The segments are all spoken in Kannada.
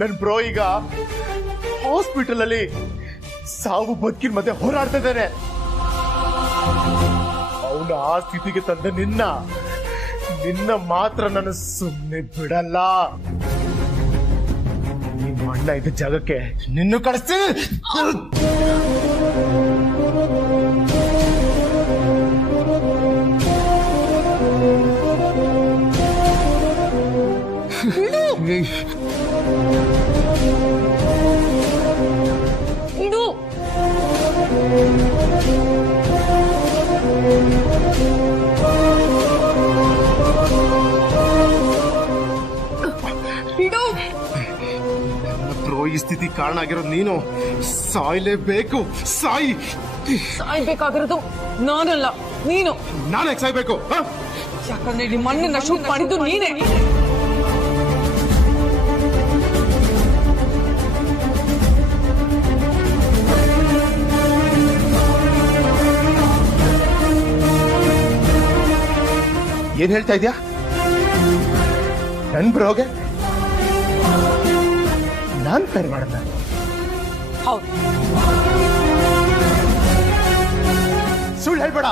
ನನ್ ಬ್ರೋ ಈಗ ಹಾಸ್ಪಿಟಲ್ ಅಲ್ಲಿ ಸಾವು ಬದುಕಿನ ಮಧ್ಯೆ ಹೋರಾಡ್ತಾ ಇದ್ದಾನೆ. ಅವನ ಆ ಸ್ಥಿತಿಗೆ ತಂದ ನಿನ್ನ ಮಾತ್ರ ನಾನು ಸುಮ್ಮನೆ ಬಿಡಲ್ಲ. ನಿಮ್ಮ ಅಣ್ಣ ಇದ್ದ ಜಾಗಕ್ಕೆ ನಿನ್ನೂ ಕಳಿಸ್ತೀನಿ. ಇದು ಈ ಸ್ಥಿತಿ ಕಾರಣ ಆಗಿರೋದು ನೀನು. ಸಾಯ್ಲೇಬೇಕು. ಸಾಯ್ಬೇಕಾಗಿರೋದು ನಾನಲ್ಲ, ನೀನು. ನಾನು ಸಾಯ್ಬೇಕು? ಯಾಕಂದ್ರೆ ನಿಮ್ಮ ಮಣ್ಣನ್ನ ಶೂಟ್ ಮಾಡಿದ್ದು ನೀನೇ. ಏನ್ ಹೇಳ್ತಾ ಇದ್ಯಾ? ನನ್ ಬ್ರೋಗೆ ನಾನ್ ಫೈರ್ ಮಾಡಲ್ಲ. ಹೌದು, ಸುಳ್ಳು ಹೇಳ್ಬೇಡ.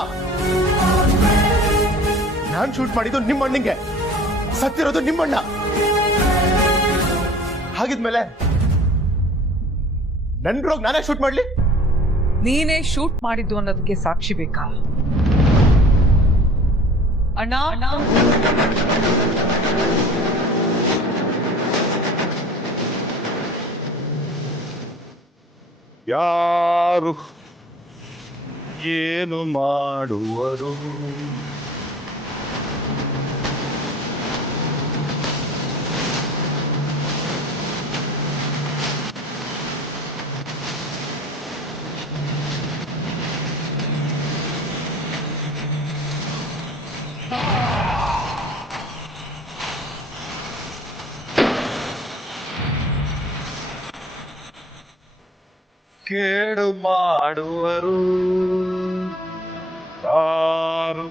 ನಾನ್ ಶೂಟ್ ಮಾಡಿದ್ದು ನಿಮ್ಮ ಅಣ್ಣಂಗೆ, ಸತ್ತಿರೋದು ನಿಮ್ಮಣ್ಣ. ಹಾಗಿದ್ಮೇಲೆ ನನ್ ಬ್ರೋಗ್ ನಾನೇ ಶೂಟ್ ಮಾಡ್ಲಿ? ನೀನೇ ಶೂಟ್ ಮಾಡಿದ್ದು ಅನ್ನೋದಕ್ಕೆ ಸಾಕ್ಷಿ ಬೇಕಾ ಅಣ್ಣ? ಯಾರು ಏನು ಮಾಡುವರು? ಕೇಡು ಮಾಡುವರು ಯಾರು?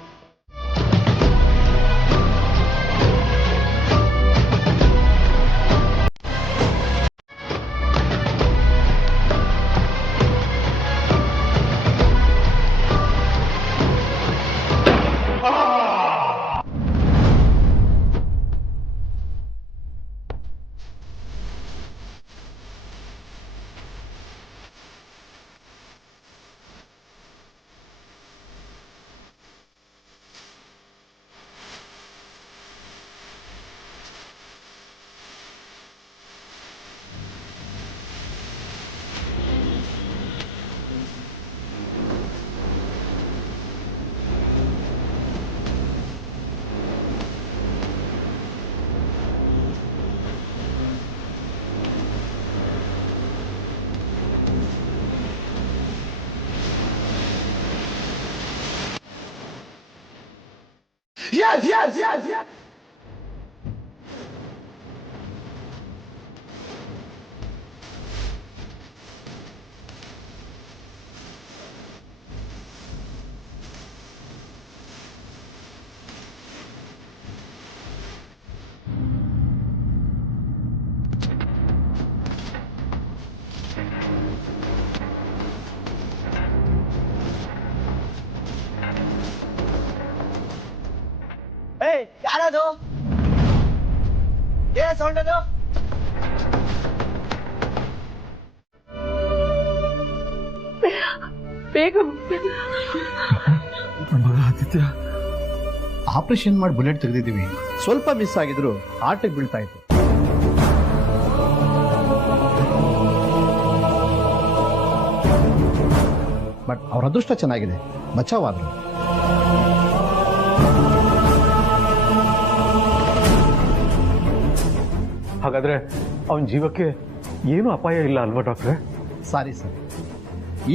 Yes! ಯಾರದು? ಏನ್ ಸೌಂಡ್ ಅದು? ಬೇಗ ಆದಿತ್ಯ, ಆಪರೇಷನ್ ಮಾಡಿ ಬುಲೆಟ್ ತೆಗೆದಿದ್ದೀವಿ. ಸ್ವಲ್ಪ ಮಿಸ್ ಆಗಿದ್ರು ಹಾರ್ಟಿಗೆ ಬೀಳ್ತಾ ಇತ್ತು. ಬಟ್ ಅವ್ರ ಅದೃಷ್ಟ ಚೆನ್ನಾಗಿದೆ, ಬಚಾವಾದ್ರು. ಹಾಗಾದ್ರೆ ಅವನ ಜೀವಕ್ಕೆ ಏನು ಅಪಾಯ ಇಲ್ಲ ಅಲ್ವಾ ಡಾಕ್ಟ್ರೆ? ಸಾರಿ ಸರ್,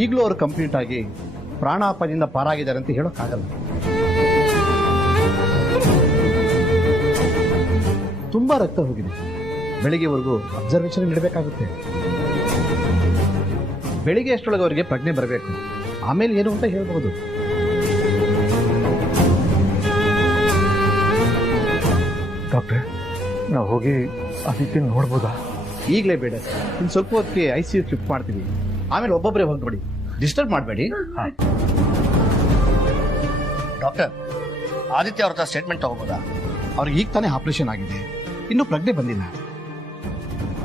ಈಗಲೂ ಅವರು ಕಂಪ್ಲೀಟ್ ಆಗಿ ಪ್ರಾಣಾಪಾಯದಿಂದ ಪಾರಾಗಿದ್ದಾರೆ ಅಂತ ಹೇಳೋಕ್ಕಾಗಲ್ಲ. ತುಂಬಾ ರಕ್ತ ಹೋಗಿದೆ. ಬೆಳಿಗ್ಗೆವರೆಗೂ ಅಬ್ಸರ್ವೇಷನ್ ಇಡಬೇಕಾಗುತ್ತೆ. ಬೆಳಿಗ್ಗೆ ಅಷ್ಟೊಳಗೆ ಅವರಿಗೆ ಪ್ರಜ್ಞೆ ಬರಬೇಕು. ಆಮೇಲೆ ಏನು ಅಂತ ಹೇಳ್ಬಹುದು. ಡಾಕ್ಟ್ರೆ, ನಾವು ಹೋಗಿ ಆದಿತ್ಯನ ನೋಡ್ಬೋದಾ? ಈಗಲೇ ಬೇಡ ಸರ್. ಇನ್ನು ಸ್ವಲ್ಪ ಹೊತ್ತಿಗೆ ICU ಶಿಫ್ಟ್ ಮಾಡ್ತೀವಿ. ಆಮೇಲೆ ಒಬ್ಬೊಬ್ಬರೇ ಹೊರಟ್ಬಿಡಿ, ಡಿಸ್ಟರ್ಬ್ ಮಾಡಬೇಡಿ. ಡಾಕ್ಟರ್, ಆದಿತ್ಯ ಅವ್ರ ಹತ್ರ ಸ್ಟೇಟ್ಮೆಂಟ್ ತಗೋಬೋದಾ? ಅವ್ರಿಗೆ ಈಗ ತಾನೇ ಆಪರೇಷನ್ ಆಗಿದೆ, ಇನ್ನೂ ಪ್ರಜ್ಞೆ ಬಂದಿಲ್ಲ.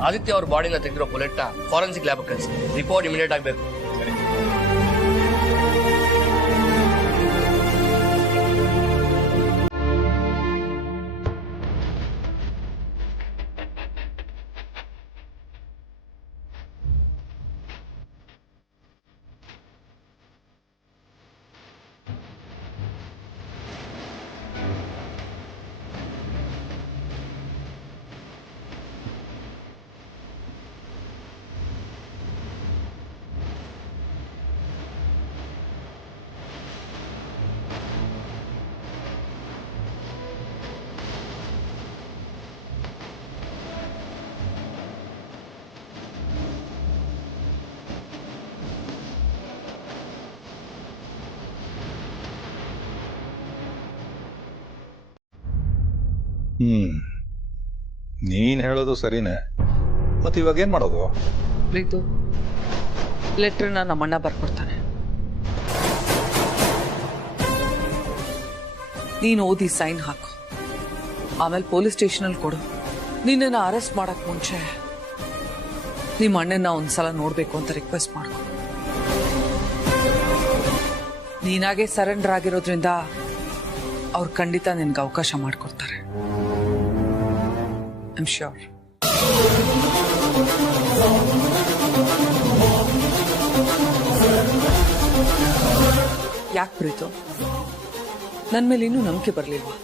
ಆದಿತ್ಯ ಅವ್ರ ಬಾಡಿನ ತೆಗೆದಿರೋ ಬುಲೆಟ್ನ ಫಾರೆನ್ಸಿಕ್ ಲ್ಯಾಬ್ ಕಳಿಸಿ. ರಿಪೋರ್ಟ್ ಇಮಿಡಿಯೇಟ್ ಆಗಬೇಕು. ನೀನ್ ಹೇಳೋದು ಸರಿನೇ. ಮತ್ತೆ ಇವಾಗ ಏನ್ ಮಾಡೋದು? ಪ್ರೀತು, ಲೆಟ್ರನ್ನ ನಮ್ಮಣ್ಣ ಬರ್ಕೊಡ್ತಾನೆ. ನೀನು ಓದಿ ಸೈನ್ ಹಾಕು. ಆಮೇಲೆ ಪೊಲೀಸ್ ಸ್ಟೇಷನಲ್ಲಿ ಕೊಡು. ನಿನ್ನನ್ನು ಅರೆಸ್ಟ್ ಮಾಡಕ್ ಮುಂಚೆ ನಿಮ್ಮ ಅಣ್ಣನ ಒಂದ್ಸಲ ನೋಡ್ಬೇಕು ಅಂತ ರಿಕ್ವೆಸ್ಟ್ ಮಾಡ್ಕೊ. ನೀನಾಗೆ ಸರೆಂಡರ್ ಆಗಿರೋದ್ರಿಂದ ಅವ್ರು ಖಂಡಿತ ನಿನ್ಗೆ ಅವಕಾಶ ಮಾಡಿಕೊಡ್ತಾರೆ. I am sure. ಯಾಕೆ ಪ್ರೀತು, ನನ್ನ ಮೇಲೆ ಇನ್ನೂ ನಂಬಿಕೆ ಬರಲಿಲ್ವಾ?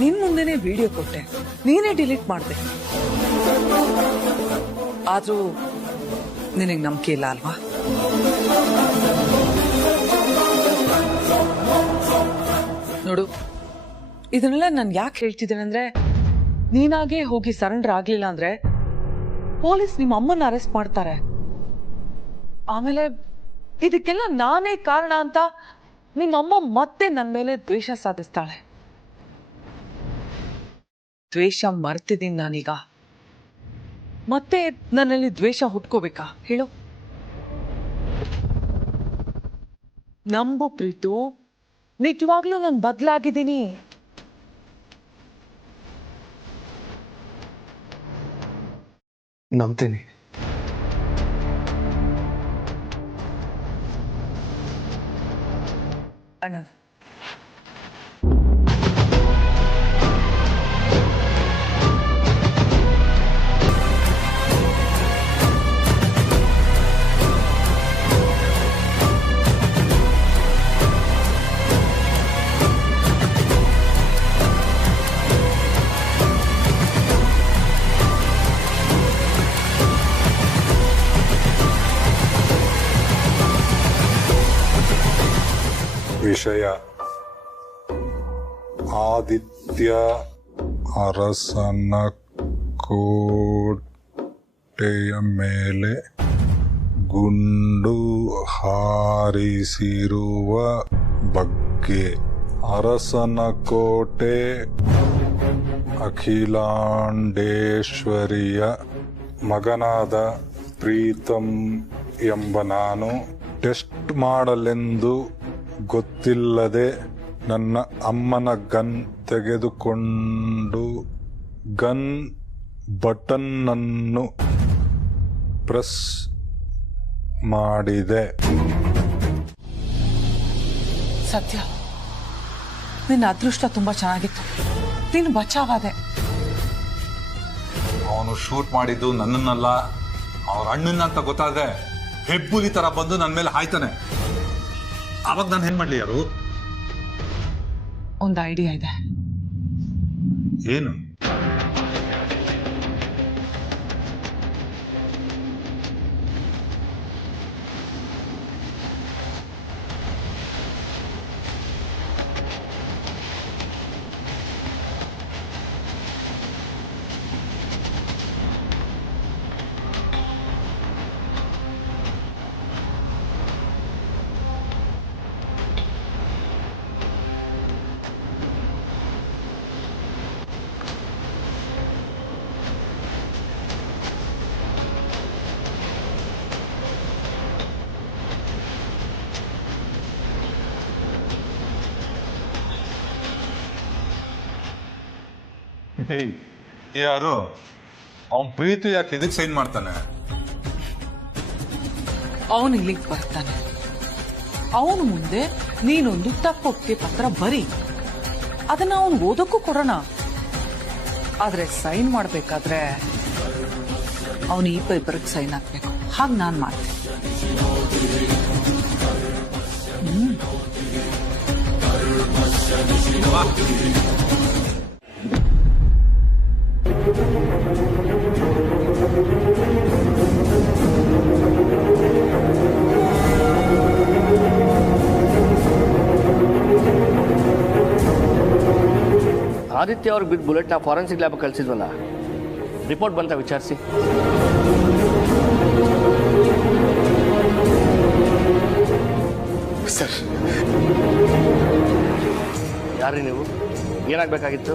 ನಿನ್ ಮುಂದೆನೆ ವಿಡಿಯೋ ಕೊಟ್ಟೆ, ನೀನೇ ಡಿಲೀಟ್ ಮಾಡಿದೆ. ಆದ್ರೂ ನಿನಗೆ ನಂಬಿಕೆ ಇಲ್ಲ ಅಲ್ವಾ? ನೋಡು, ಇದನ್ನೆಲ್ಲ ನಾನು ಯಾಕೆ ಹೇಳ್ತಿದ್ದೇನೆ ಅಂದ್ರೆ, ನೀನಾಗೆ ಹೋಗಿ ಸರೆಂಡರ್ ಆಗ್ಲಿಲ್ಲ ಅಂದ್ರೆ ಪೊಲೀಸ್ ನಿಮ್ಮ ಅಮ್ಮನ ಅರೆಸ್ಟ್ ಮಾಡ್ತಾರೆ. ಆಮೇಲೆ ಇದಕ್ಕೆಲ್ಲ ನಾನೇ ಕಾರಣ ಅಂತ ನಿಮ್ಮಮ್ಮ ಮತ್ತೆ ನನ್ನ ಮೇಲೆ ದ್ವೇಷ ಸಾಧಿಸ್ತಾಳೆ. ದ್ವೇಷ ಮರ್ತಿದ್ದೀನಿ ನಾನೀಗ. ಮತ್ತೆ ನನ್ನಲ್ಲಿ ದ್ವೇಷ ಹುಟ್ಕೋಬೇಕಾ ಹೇಳು? ನಂಬು ಪ್ರೀತು, ನಿಜವಾಗ್ಲೂ ನಾನು ಬದಲಾಗಿದ್ದೀನಿ. ನಂಬ್ತೀನಿ. ಅಣ್ಣ, ವಿಷಯ ಆದಿತ್ಯ ಅರಸನ ಕೋಟೆಯ ಮೇಲೆ ಗುಂಡು ಹಾರಿಸಿರುವ ಬಗ್ಗೆ. ಅರಸನ ಕೋಟೆ ಅಖಿಲಾಂಡೇಶ್ವರಿಯ ಮಗನಾದ ಪ್ರೀತಂ ಎಂಬ ನಾನು ಟೆಸ್ಟ್ ಮಾಡಲೆಂದು ಗೊತ್ತಿಲ್ಲದೆ ನನ್ನ ಅಮ್ಮನ ಗನ್ ತೆಗೆದುಕೊಂಡು ಗನ್ ಬಟನ್ನನ್ನು ಪ್ರೆಸ್ ಮಾಡಿದೆ. ಸತ್ಯ, ನಿನ್ನ ಅದೃಷ್ಟ ತುಂಬಾ ಚೆನ್ನಾಗಿತ್ತು. ನೀನು ಬಚಾವಾದೆ. ಅವನು ಶೂಟ್ ಮಾಡಿದ್ದು ನನ್ನನ್ನಲ್ಲ, ಅವ್ರ ಅಣ್ಣನ ಅಂತ ಗೊತ್ತಾದ್ರೆ ಹೆಬ್ಬುಲಿ ತರ ಬಂದು ನನ್ನ ಮೇಲೆ ಹಾಯ್ತಾನೆ. ಅವಾಗ ನಾನು ಏನ್ ಮಾಡ್ಲಿ? ಯಾರು? ಒಂದು ಐಡಿಯಾ ಇದೆ. ಏನು? ಹೇಯ್ ಯಾರು ಅವನ್ ಪ್ರೀತಿ ಯಾಕೆ ಇದಕ್ಕೆ ಸೈನ್ ಮಾಡ್ತಾನೆ? ಅವನು ಇಲ್ಲಿಗೆ ಬರ್ತಾನೆ. ಅವನು ಮುಂದೆ ನೀನೊಂದು ತಪ್ಪೊಪ್ಪಿಗೆ ಪತ್ರ ಬರೀ, ಅದನ್ನ ಅವನು ಓದಕ್ಕೂ ಕೊಡೋಣ. ಆದ್ರೆ ಸೈನ್ ಮಾಡ್ಬೇಕಾದ್ರೆ ಅವನು ಈ ಪೇಪರ್ಗೆ ಸೈನ್ ಹಾಕ್ಬೇಕು. ಹಾಗೆ ನಾನು ಮಾಡ್ತೀನಿ. ಆದಿತ್ಯ ಅವ್ರಿಗೆ ಬಿದ್ದ ಬುಲೆಟ್ನ ಫಾರೆನ್ಸಿಕ್ ಲ್ಯಾಬ್ ಕಳಿಸಿದ್ವಲ್ಲ, ರಿಪೋರ್ಟ್ ಬಂತ ವಿಚಾರಿಸಿ. ಸರ್, ಯಾರ್ರಿ ನೀವು? ಏನಾಗಬೇಕಾಗಿತ್ತು?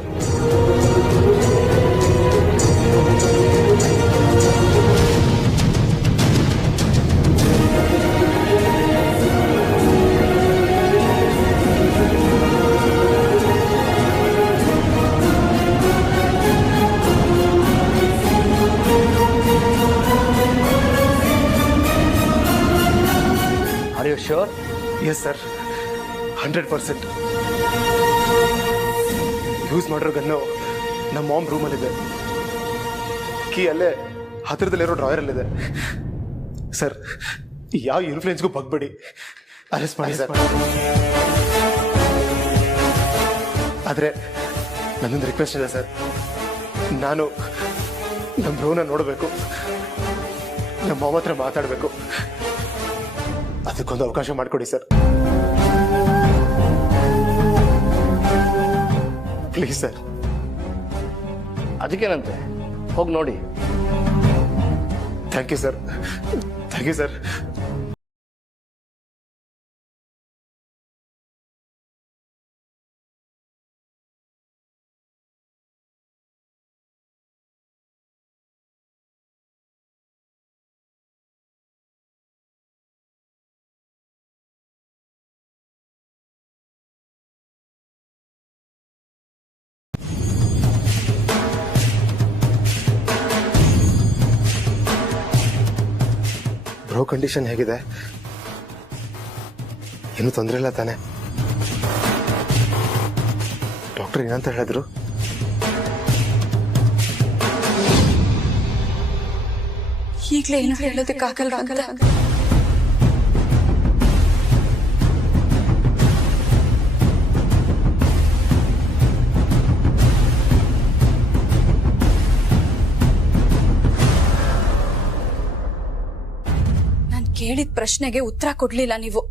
Are you sure? Yes sir, 100%. Use ಮಾಡಿರೋ ಗನ್ನು ನಮ್ಮ ಮಾಮ್ ರೂಮಲ್ಲಿದೆ. ಕೀ ಅಲ್ಲೇ ಹತ್ತಿರದಲ್ಲಿರೋ ಡ್ರಾಯರಲ್ಲಿದೆ. ಸರ್, ಯಾವ ಇನ್ಫ್ಲೂಯೆನ್ಸ್ಗೂ ಬಗ್ಬೇಡಿ, ಅರೆಸ್ಟ್ ಮಾಡಿ ಸರ್. ಆದರೆ ನನ್ನೊಂದು ರಿಕ್ವೆಸ್ಟ್ ಇದೆ ಸರ್. ನಾನು ನಮ್ಮ ಬ್ರೋನ ನೋಡಬೇಕು, ನಮ್ಮ ಮಾಮ ಹತ್ರ ಮಾತಾಡಬೇಕು. ಅದಕ್ಕೊಂದು ಅವಕಾಶ ಮಾಡಿಕೊಡಿ ಸರ್, ಪ್ಲೀಸ್ ಸರ್. ಅದಕ್ಕೇನಂತೆ, ಹೋಗಿ ನೋಡಿ. Thank you sir, thank you sir. Bro condition ಹೇಗಿದೆ? ಏನು ತೊಂದರೆ ಇಲ್ಲ ತಾನೆ? ಡಾಕ್ಟರ್ ಏನಂತ ಹೇಳಿದ್ರು? ಈಗಲೇ ಏನು ಹೇಳೋದಕ್ಕಾಗಲ್ಲ ಅಂತ. ಕೇಳಿದ ಪ್ರಶ್ನೆಗೆ ಉತ್ತರ ಕೊಡ್ಲಿಲ್ಲ ನೀವು.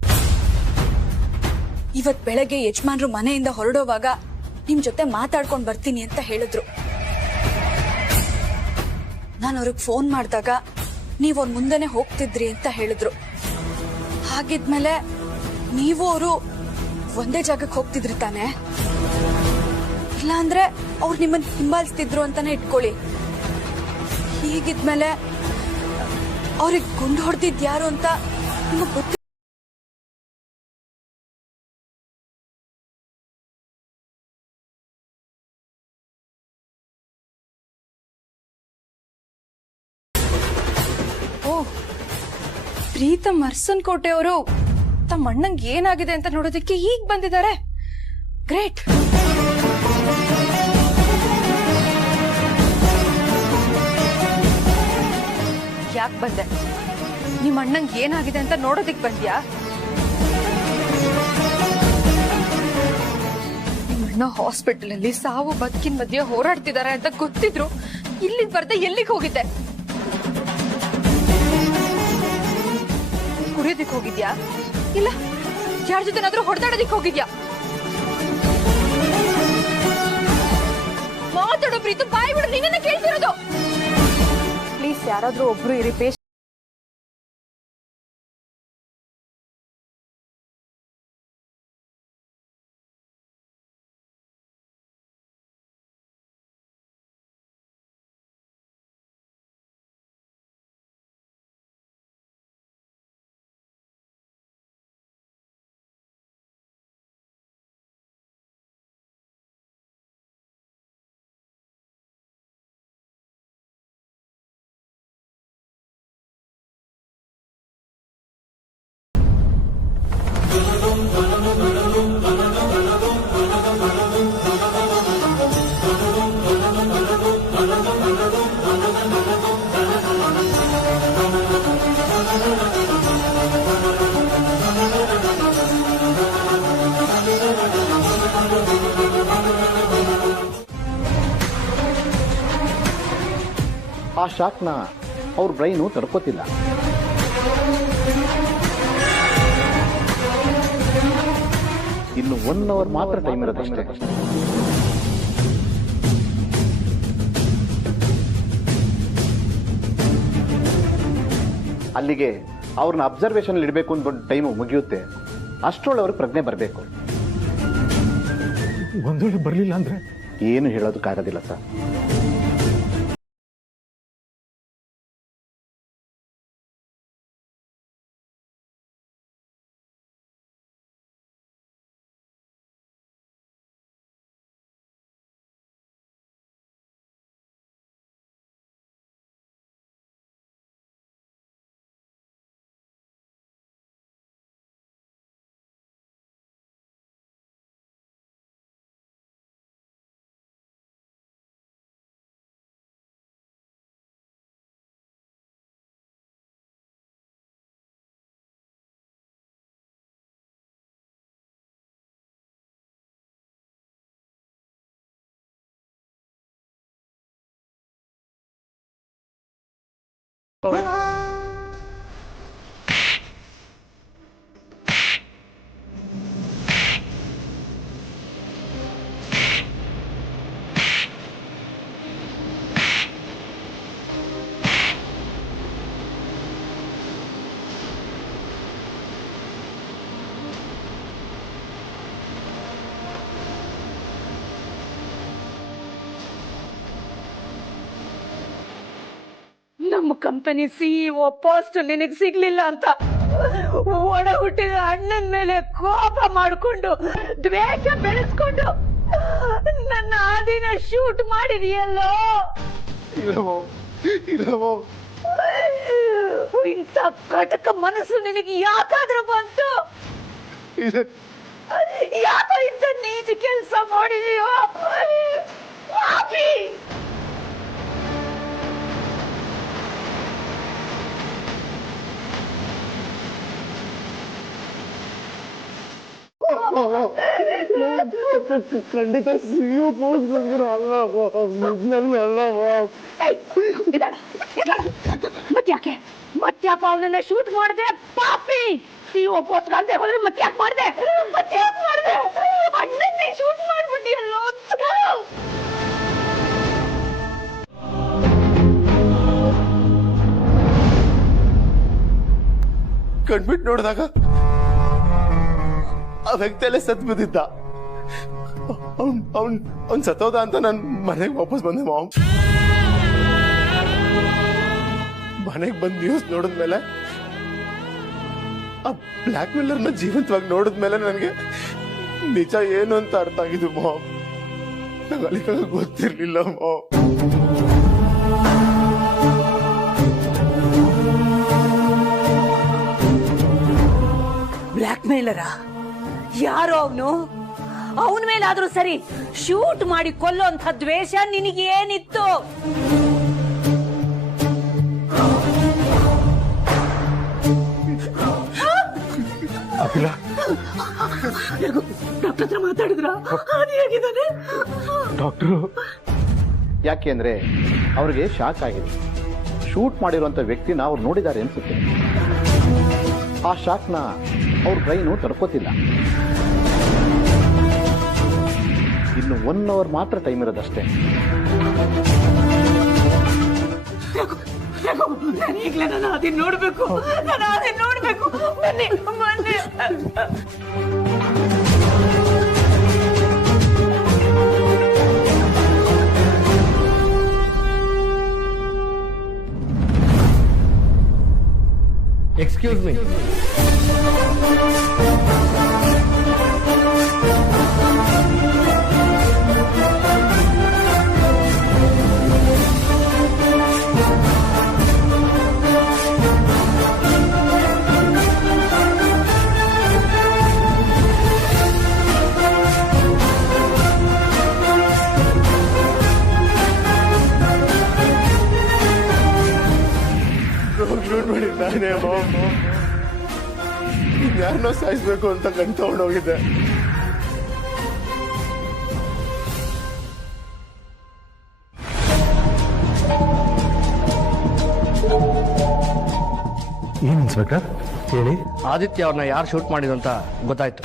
ಇವತ್ ಬೆಳಗ್ಗೆ ಯಜಮಾನ್ರು ಮನೆಯಿಂದ ಹೊರಡೋವಾಗ ನಿಮ್ ಜೊತೆ ಮಾತಾಡ್ಕೊಂಡ್ ಬರ್ತೀನಿ ಅಂತ ಹೇಳಿದ್ರು. ನಾನು ಅವ್ರಿಗೆ ಫೋನ್ ಮಾಡಿದಾಗ ನೀವ್ ಅವ್ರ ಮುಂದೆನೆ ಹೋಗ್ತಿದ್ರಿ ಅಂತ ಹೇಳಿದ್ರು. ಹಾಗಿದ್ಮೇಲೆ ನೀವು ಅವರು ಒಂದೇ ಜಾಗಕ್ಕೆ ಹೋಗ್ತಿದ್ರಿ ತಾನೆ? ಇಲ್ಲ ಅಂದ್ರೆ ಅವ್ರು ನಿಮ್ಮನ್ನ ಹಿಂಬಾಲಿಸ್ತಿದ್ರು ಅಂತಾನೆ ಇಟ್ಕೊಳ್ಳಿ. ಹೀಗಿದ್ಮೇಲೆ ಅವ್ರಿಗೆ ಗುಂಡು ಹೊಡೆದಿದ್ ಯಾರು ಅಂತ ನಿಮಗ್ ಗೊತ್ತಿಲ್ಲ. ಓ, ಪ್ರೀತಮ್ ಅರ್ಸನ್ ಕೋಟೆ ಅವರು ತಮ್ಮ ಅಣ್ಣಂಗೆ ಏನಾಗಿದೆ ಅಂತ ನೋಡೋದಕ್ಕೆ ಈಗ ಬಂದಿದ್ದಾರೆ. ಗ್ರೇಟ್. ಯಾಕೆ ಬಂದೆ? ನಿಮ್ಮ ಅಣ್ಣಂಗೆ ಏನಾಗಿದೆ ಅಂತ ನೋಡೋದಿಕ್ ಬಂದ್ಯಾ? ನಿಮ್ಮ ಅಣ್ಣ ಹಾಸ್ಪಿಟಲ್ ಅಲ್ಲಿ ಸಾವು ಬದುಕಿನ ಮಧ್ಯೆ ಹೋರಾಡ್ತಿದ್ದಾರೆ ಅಂತ ಗೊತ್ತಿದ್ರು ಇಲ್ಲಿಗೆ ಬರ್ದೆ ಎಲ್ಲಿಗೆ ಹೋಗಿದ್ದೆ? ಕುಡಿಯೋದಿಕ್ ಹೋಗಿದ್ಯಾ? ಇಲ್ಲ ಯಾರ ಜೊತೆನಾದ್ರೂ ಹೊಡೆದಾಡೋದಿಕ್ ಹೋಗಿದ್ಯಾ? ಮಾತಾಡೋ ಪ್ರೀತು, ಬಾಯಿ ಬಿಡು, ನಿನ್ನ ಕೇಳ್ತಿರೋದು. ಪ್ಲೀಸ್ ಯಾರಾದ್ರೂ ಒಬ್ರು ಇರಿ. ಆ ಶಾಕ್ನ ಅವ್ರ ಬ್ರೈನು ತಡ್ಕೋತಿಲ್ಲ. ಇನ್ನು 1 ಅವರ್ ಮಾತ್ರ ಟೈಮ್ ಇರೋದಷ್ಟೇ. ಅಲ್ಲಿಗೆ ಅವ್ರನ್ನ ಅಬ್ಸರ್ವೇಷನ್ ಇಡಬೇಕು ಅಂತ ಟೈಮು ಮುಗಿಯುತ್ತೆ. ಅಷ್ಟರೊಳಗೆ ಅವ್ರಿಗೆ ಪ್ರಜ್ಞೆ ಬರಬೇಕು. ಒಂದು ವೇಳೆ ಬರಲಿಲ್ಲ ಅಂದ್ರೆ ಏನು ಹೇಳೋದಕ್ಕಾಗೋದಿಲ್ಲ ಸರ್. ನಮ್ಮ ಕಂಪನಿ ಸಿಇಒ ಪೋಸ್ಟ್ ನಿನಗೆ ಸಿಗ್ಲಿಲ್ಲ ಅಂತ ಒಡ ಹುಟ್ಟಿದ ಅಣ್ಣನ ಮೇಲೆ ಕೋಪ ಮಾಡಿಕೊಂಡು ದ್ವೇಷ ಬೆಳೆಸ್ಕೊಂಡು ನನ್ನ ಆದಿನ ಶೂಟ್ ಮಾಡಿದೆಯಲ್ಲೋ. ಇಂಥ ಕಟಕ ಮನಸ್ಸು ನಿನಗೆ ಯಾಕಾದ್ರೂ ಬಂತು? ಯಾಕೋ ಇಂಥ ನೀಚ ಕೆಲಸ ಮಾಡಿದೀಯೋ? ಖಂಡಿತ ಸಿಇಒ ಪೋಸ್ಟ್ ಮತ್ತ್ಯಾಕ ಅವನನ್ನ ಶೂಟ್ ಮಾಡಿದೆ? ಪಾಪಿ ಸಿಇಒ ಪೋಸ್ಟ್ ಅಂತೆ ಹೋದ್ರೆ ಮತ್ತ್ಯಾಕೆ ಮಾಡಿದೆ? ಅಣ್ಣನ್ನೇ ಶೂಟ್ ಮಾಡ್ಬಿಟ್ಟಿಯಲ್ಲೋ. ಕಣ್ಬಿಟ್ಟು ನೋಡಿದಾಗ ಆ ವ್ಯಕ್ತಿಯಲ್ಲೇ ಸತ್ ಬಿದ್ದಿದ್ದ. ಅವ್ನ್ ಸತ್ತೋದ ಅಂತ ನಾನು ಮನೆಗೆ ವಾಪಸ್ ಬಂದೆ ಮಾಮ್. ಮನೆಗೆ ಬಂದ್ ನ್ಯೂಸ್ ನೋಡಿದ್ಮೇಲೆ ಆ ಬ್ಲ್ಯಾಕ್ ಮೇಲರ್ನ ಜೀವಂತವಾಗಿ ನೋಡಿದ್ಮೇಲೆ ನನಗೆ ನಿಜ ಏನು ಅಂತ ಅರ್ಥ ಆಗಿದ್ದು ಮಾಮ್. ನಂಗೆ ಅಲ್ಲಿ ಗೊತ್ತಿರ್ಲಿಲ್ಲ ಮಾಮ್. ಬ್ಲ್ಯಾಕ್ ಮೇಲರ ಯಾರೋ ಅವನು? ಅವನ ಮೇಲಾದ್ರೂ ಸರಿ, ಶೂಟ್ ಮಾಡಿ ಕೊಲ್ಲೋ ಅಂತ ದ್ವೇಷ ನಿನಗೇನಿತ್ತು? ಡಾಕ್ಟರ್ ಹತ್ರ ಮಾತಾಡಿದ್ರ? ಹೇಗಿದ್ದಾನೆ ಡಾಕ್ಟ್ರು? ಯಾಕೆ ಅಂದ್ರೆ ಅವ್ರಿಗೆ ಶಾಕ್ ಆಗಿದೆ. ಶೂಟ್ ಮಾಡಿರುವಂತ ವ್ಯಕ್ತಿನ ಅವ್ರು ನೋಡಿದ್ದಾರೆ ಅನ್ಸುತ್ತೆ. ಆ ಶಾಕ್ನ ಅವ್ರ ಬ್ರೈನು ತಡ್ಕೋತಿಲ್ಲ. ಇನ್ನು 1 ಅವರ್ ಮಾತ್ರ ಟೈಮ್ ಇರೋದಷ್ಟೇ. ಈಗಲೇ ನಾನು ಅದನ್ನ ನೋಡ್ಬೇಕು. ಬನ್ನಿ ಬನ್ನಿ. Excuse me. ನಾನೇ ಯಾರನ್ನೋ ಸಾಯಿಸ್ಬೇಕು ಅಂತ ಗಂಟು ತಗೊಂಡೋಗಿದ್ದೆ. ಏನು ಇನ್ಸ್ಪೆಕ್ಟರ್ ಹೇಳಿ. ಆದಿತ್ಯ ಅವ್ರನ್ನ ಯಾರು ಶೂಟ್ ಮಾಡಿದ್ರು ಅಂತ ಗೊತ್ತಾಯ್ತು.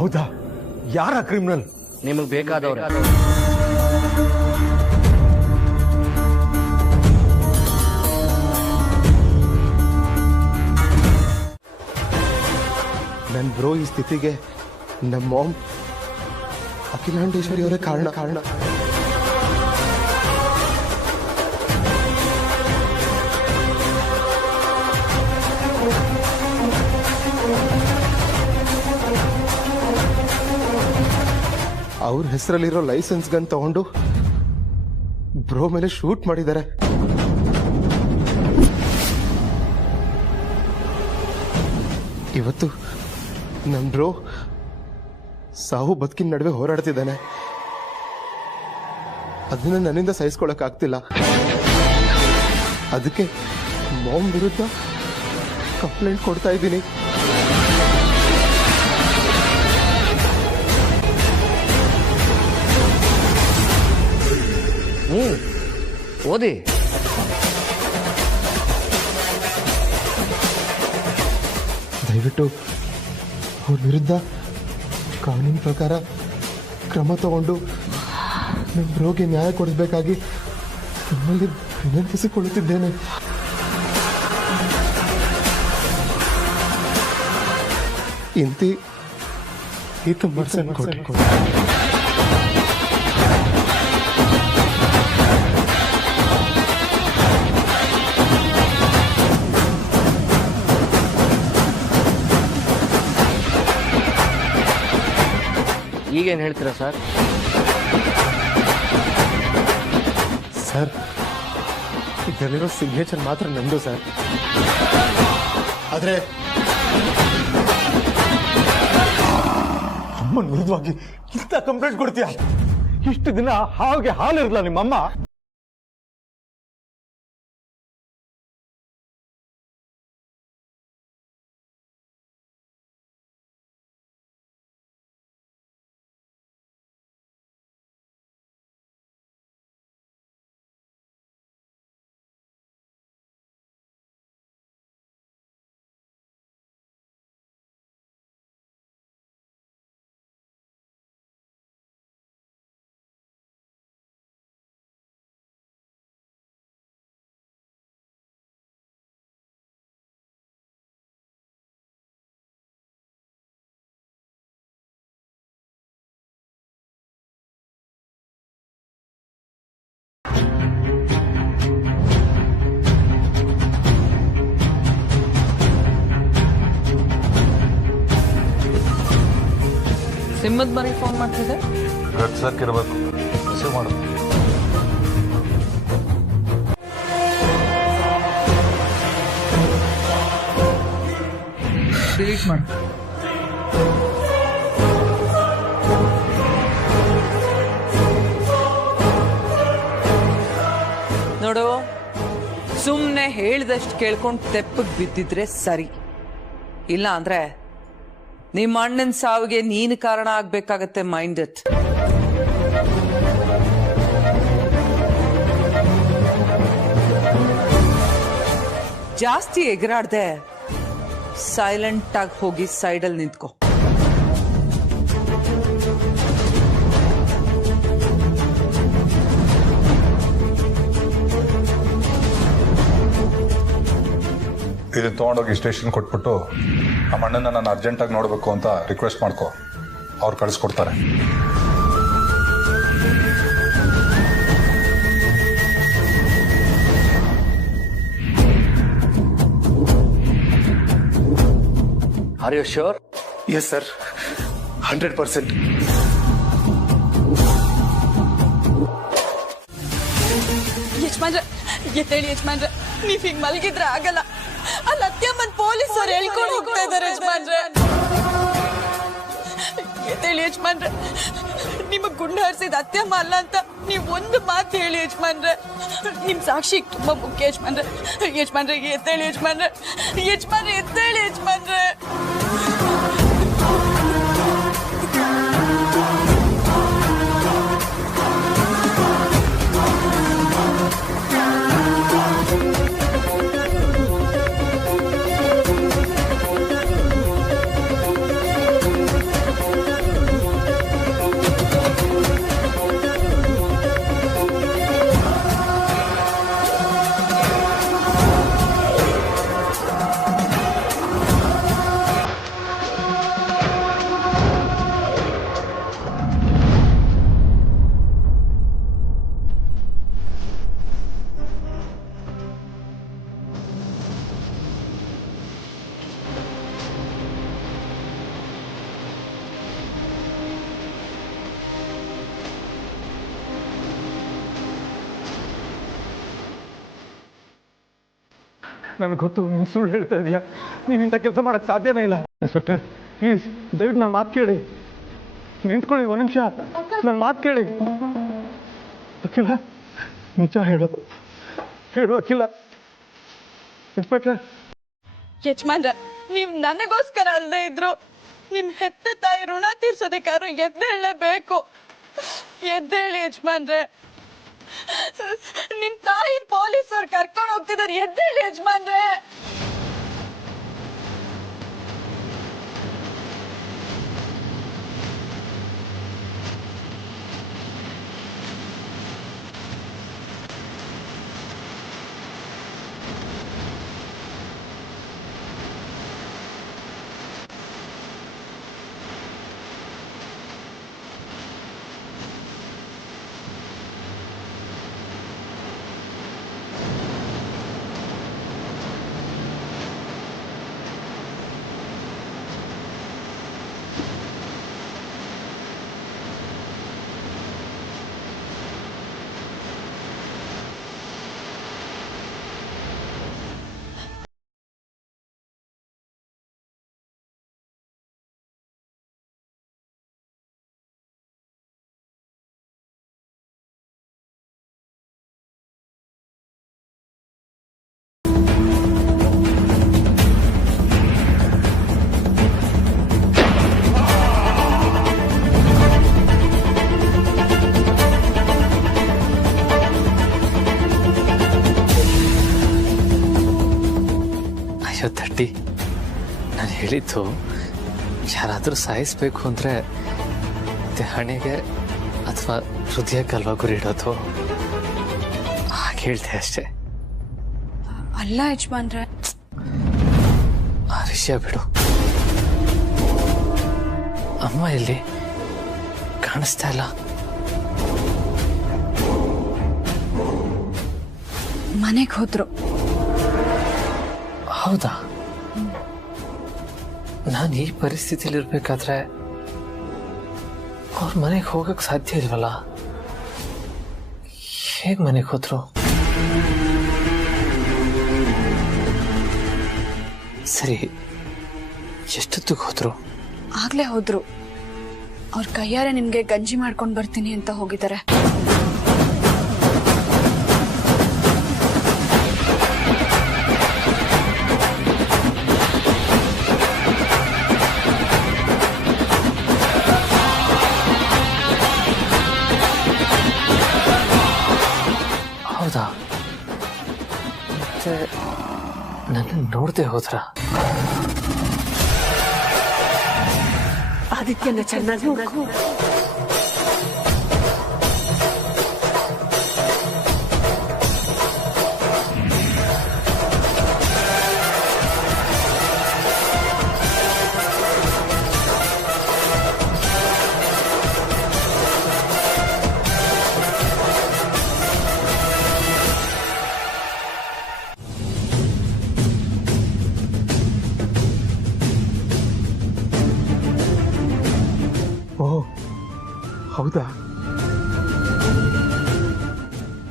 ಹೌದಾ? ಯಾರ ಕ್ರಿಮಿನಲ್? ನಿಮಗೆ ಬೇಕಾದವ್ರೆ. ನನ್ನ ಬ್ರೋ ಈ ಸ್ಥಿತಿಗೆ ನಮ್ಮ ಮಾಮ್ ಅಖಿಲಾಂಡೇಶ್ವರಿ ಅವರೇ ಕಾರಣ. ಅವ್ರ ಹೆಸರಲ್ಲಿರೋ ಲೈಸೆನ್ಸ್ ಗನ್ ತಗೊಂಡು ಬ್ರೋ ಮೇಲೆ ಶೂಟ್ ಮಾಡಿದ್ದಾರೆ. ಇವತ್ತು ನಮ್ ಬ್ರೋ ಸಾವು ಬದುಕಿನ ನಡುವೆ ಹೋರಾಡ್ತಿದ್ದಾನೆ. ಅದನ್ನ ನನ್ನಿಂದ ಸಹಿಸ್ಕೊಳಕ್ ಆಗ್ತಿಲ್ಲ. ಅದಕ್ಕೆ ಮಾಮ್ ವಿರುದ್ಧ ಕಂಪ್ಲೇಂಟ್ ಕೊಡ್ತಾ ಇದ್ದೀನಿ. ಓದಿ. ದಯವಿಟ್ಟು ಅವ್ರ ವಿರುದ್ಧ ಕಾನೂನು ಪ್ರಕಾರ ಕ್ರಮ ತಗೊಂಡು ನಮ್ಮ ಬ್ರೋಗೆ ನ್ಯಾಯ ಕೊಡಿಸಬೇಕಾಗಿ ನಿಮ್ಮಲ್ಲಿ ವಿನಂತಿಸಿಕೊಳ್ಳುತ್ತಿದ್ದೇನೆ. ಇಂತಿ ಈತ ಮರ್ಸನ್ ಕೊಟ್ಟು ಈಗೇನು ಹೇಳ್ತೀರಾ ಸರ್? ಸರ್, ಇದರಲ್ಲಿರೋ ಸಿಗ್ನೇಚರ್ ಮಾತ್ರ ನಂದು ಸರ್. ಆದ್ರೆ ಅಮ್ಮನ ವಿರುದ್ಧವಾಗಿ ಇಂಥ ಕಂಪ್ಲೇಂಟ್ ಕೊಡ್ತೀಯ? ಇಷ್ಟು ದಿನ ಹಾಗೆ ಹಾಲಿರಲ್ಲ ನಿಮ್ಮಮ್ಮ. ಸಿಮ್ಮದ್ ಮರಿ ಫೋನ್ ಮಾಡ್ತಿದ್ದೆ. ರಕ್ಷಕ್ಕಿರ್ಬೇಕು. ರಿಸೀವ್ ಮಾಡು. ಡಿಲೀಟ್ ಮಾಡು. ನೋಡು, ಸುಮ್ಮನೆ ಹೇಳ್ದಷ್ಟು ಕೇಳ್ಕೊಂಡು ತೆಪ್ಪಗೆ ಬಿದ್ದಿದ್ರೆ ಸರಿ. ಇಲ್ಲ ಅಂದ್ರೆ ನಿಮ್ಮ ಅಣ್ಣನ ಸಾವಿಗೆ ನೀನು ಕಾರಣ ಆಗ್ಬೇಕಾಗತ್ತೆ. Mind it. ಜಾಸ್ತಿ ಎಗರಾಡ್ದೆ ಸೈಲೆಂಟ್ ಆಗಿ ಹೋಗಿ ಸೈಡಲ್ಲಿ ನಿಂತ್ಕೋ. ಇದನ್ನ ತೊಗೊಂಡೋಗಿ ಸ್ಟೇಷನ್ ಕೊಟ್ಬಿಟ್ಟು ನಮ್ಮ ಅಣ್ಣನ ನಾನು ಅರ್ಜೆಂಟಾಗಿ ನೋಡಬೇಕು ಅಂತ ರಿಕ್ವೆಸ್ಟ್ ಮಾಡ್ಕೊ. ಅವ್ರು ಕಳಿಸ್ಕೊಡ್ತಾರೆ. Are you sure? Yes sir, 100%. ಯಜಮಾನ್ರೆ, ಎದ್ದೇಳಿ ಯಜಮಾನ್ರೆ, ನೀವ್ ಹಿಂಗ್ ಮಲಗಿದ್ರೆ ಆಗಲ್ಲ. ಅಲ್ಲಿ ಅತ್ಯಮ್ಮನ್ ಪೊಲೀಸರು ಹೇಳ್ಕೊಂಡು ಹೋಗ್ತಾ ಇದಾರೆ ಯಜಮಾನ್ರೆ. ಎದ್ದೇಳಿ ಯಜಮಾನ್ರೆ, ನಿಮಗ್ ಗುಂಡು ಹಾರಿಸಿದ ಅತ್ತೆಮ್ಮ ಅಲ್ಲ ಅಂತ ನೀವ್ ಒಂದು ಮಾತು ಹೇಳಿ ಯಜಮಾನ್ರೆ. ನಿಮ್ ಸಾಕ್ಷಿ ತುಂಬಾ ಮುಖ್ಯ ಯಜಮಾನ್ರೆ. ಯಜಮಾನ್ರೆ ಎದ್ದೇಳಿ ಯಜಮಾನ್ರೆ. ಯಜಮಾನ್ರೆ ಎದ್ದೇಳಿ ಯಜಮಾನ್ರೆ. ನನಗೆ ಗೊತ್ತು ನೀನು ಸುಳ್ಳು ಹೇಳ್ತಾ ಇದೀಯಾ. ನೀನು ಇಂಥ ಕೆಲಸ ಮಾಡೋಕ್ಕೆ ಸಾಧ್ಯನೇ ಇಲ್ಲ. ಇನ್ಸ್ಪೆಕ್ಟರ್ ಪ್ಲೀಸ್ ದಯವಿಟ್ಟು ನನ್ನ ಮಾತು ಕೇಳಿ. ನಿಂತ್ಕೊಳ್ಳಿ ಒಂದು ನಿಮಿಷ, ನನ್ನ ಮಾತು ಕೇಳಿ. ಅಖಿಲ ನಿಜ ಹೇಳೋದು ಹೇಳು ಅಖಿಲ. ಇನ್ಸ್ಪೆಕ್ಟರ್ ಯಜಮಾನ್ರ, ನೀವ್ ನನಗೋಸ್ಕರ ಅಲ್ಲದೆ ಇದ್ರು ನಿಮ್ ಹೆತ್ತ ತಾಯಿ ಋಣ ತೀರ್ಸೋದಕ್ಕಾದ್ರೂ ಎದ್ದೇಳಲೇಬೇಕು. ಎದ್ದೇಳಿ ಯಜಮಾನ್ರೆ. ನಿಮ್ ತಾಯಿ ಪೊಲೀಸರು ಕರ್ಕೊಂಡು ಹೋಗ್ತಿದಾರೆ. ಎದ್ದೇಳಿ ಯಜಮಾನ್ರೆ. ತಟ್ಟಿ, ನಾನು ಹೇಳಿದ್ದು ಯಾರಾದರೂ ಸಾಯಿಸ್ಬೇಕು ಅಂದರೆ ಹಣೆಗೆ ಅಥವಾ ಹೃದಯಕ್ಕಲ್ವಾ ಗುರಿ ಇಡೋದು. ಹಾಗೆ ಹೇಳ್ದೆ ಅಷ್ಟೇ. ಅಲ್ಲ ಯಜಮಾನ್ರೆ, ಆ ವಿಷಯ ಬಿಡು. ಅಮ್ಮ ಎಲ್ಲಿ ಕಾಣಿಸ್ತಾ ಇಲ್ಲ? ಮನೆಗೆ ಹೋದ್ರು. ಹೌದಾ? ನಾನು ಈ ಪರಿಸ್ಥಿತಿಲಿ ಇರ್ಬೇಕಾದ್ರೆ ಅವ್ರ ಮನೆಗೆ ಹೋಗಕ್ಕೆ ಸಾಧ್ಯ ಇಲ್ವಲ್ಲ? ಹೇಗೆ ಮನೆಗೆ ಹೋದ್ರು? ಸರಿ, ಎಷ್ಟೊತ್ತಿಗೆ ಹೋದ್ರು? ಆಗ್ಲೇ ಹೋದ್ರು. ಅವ್ರ ಕೈಯಾರೆ ನಿಮ್ಗೆ ಗಂಜಿ ಮಾಡ್ಕೊಂಡ್ ಬರ್ತೀನಿ ಅಂತ ಹೋಗಿದ್ದಾರೆ. ಹೌದಾ? ಮತ್ತೆ ನನ್ನ ನೋಡದೆ ಹೋದ್ರ? ಆದಿತ್ಯನ ಚೆನ್ನಾಗಿ ನೋಡ್ಕೊ. ಓಹ್ ಹೌದಾ?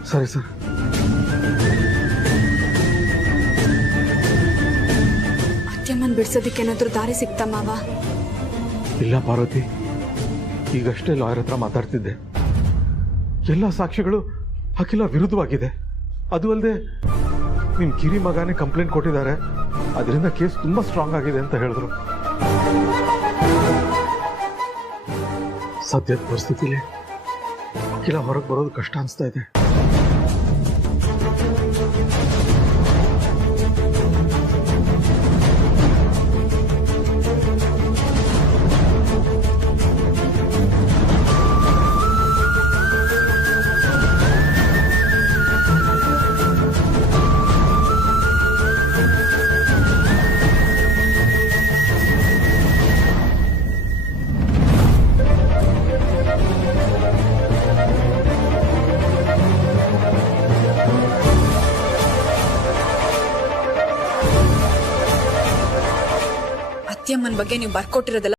ಸರಿ ಸರ್. ಅತ್ಯಮ್ಮನ್ ಬಿಡ್ಸೋದಕ್ಕೆ ಏನಾದ್ರೂ ದಾರಿ ಸಿಗ್ತಾ ಮಾವ? ಇಲ್ಲ ಪಾರ್ವತಿ, ಈಗಷ್ಟೇ ಲಾಯರ್ ಹತ್ರ ಮಾತಾಡ್ತಿದ್ದೆ. ಎಲ್ಲ ಸಾಕ್ಷಿಗಳು ಅಖಿಲ ವಿರುದ್ಧವಾಗಿದೆ. ಅದು ಅಲ್ಲದೆ ನಿಮ್ಮ ಕಿರಿ ಮಗನೇ ಕಂಪ್ಲೇಂಟ್ ಕೊಟ್ಟಿದ್ದಾರೆ. ಅದರಿಂದ ಕೇಸ್ ತುಂಬ ಸ್ಟ್ರಾಂಗ್ ಆಗಿದೆ ಅಂತ ಹೇಳಿದ್ರು. ಸದ್ಯದ ಪರಿಸ್ಥಿತಿಲಿ ಅಖಿಲ ಹೊರಗೆ ಬರೋದು ಕಷ್ಟ ಅನಿಸ್ತಾ ಇದೆ. ಅತ್ಯಮ್ಮನ ಬಗ್ಗೆ ನೀವು ಬರ್ಕೊಟ್ಟಿರೋದೆಲ್ಲ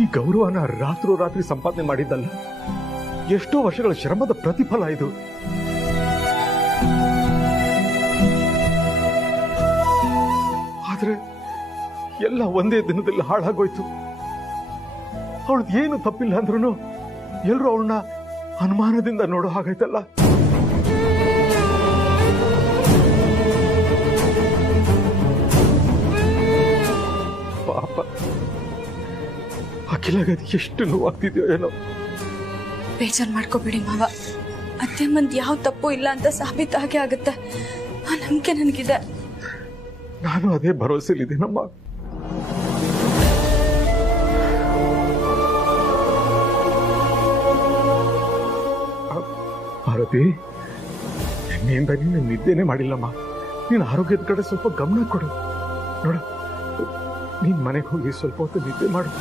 ಈ ಗೌರವನ ರಾತ್ರೋರಾತ್ರಿ ಸಂಪಾದನೆ ಮಾಡಿದ್ದಲ್ಲ, ಎಷ್ಟೋ ವರ್ಷಗಳ ಶ್ರಮದ ಪ್ರತಿಫಲ ಇದು. ಆದ್ರೆ ಎಲ್ಲ ಒಂದೇ ದಿನದಲ್ಲಿ ಹಾಳಾಗೋಯ್ತು. ಅವಳದ್ದು ಏನು ತಪ್ಪಿಲ್ಲ ಅಂದ್ರೂ ಎಲ್ಲರೂ ಅವಳನ್ನ ಅನುಮಾನದಿಂದ ನೋಡೋ ಹಾಗಾಯ್ತಲ್ಲ. ಪಾಪ ಅಖಿಲಾಗದು ಎಷ್ಟು ನೋವಾಗ್ತಿದ್ಯೋ ಏನೋ. ಬೇಜಾರ್ ಮಾಡ್ಕೋಬೇಡಿ ಮಾವ, ಅತ್ತೆಮ್ಮಂದ್ ಯಾವ ತಪ್ಪು ಇಲ್ಲ ಅಂತ ಸಾಬೀತಾಗೆ ಆಗುತ್ತೆ. ಆ ನಂಬಿಕೆ ನನಗಿದೆ. ನಾನು ಅದೇ ಭರವಸೆಲಿದ್ದೀನಮ್ಮ. ಭಾರತಿ, ನಿನ್ನೆಯಿಂದ ನೀನು ನಿದ್ದೆನೇ ಮಾಡಿಲ್ಲಮ್ಮ. ನೀನು ಆರೋಗ್ಯದ ಕಡೆ ಸ್ವಲ್ಪ ಗಮನ ಕೊಡು. ನೋಡು, ನೀನ್ ಮನೆಗೆ ಹೋಗಿ ಸ್ವಲ್ಪ ಹೊತ್ತು ನಿದ್ದೆ ಮಾಡು.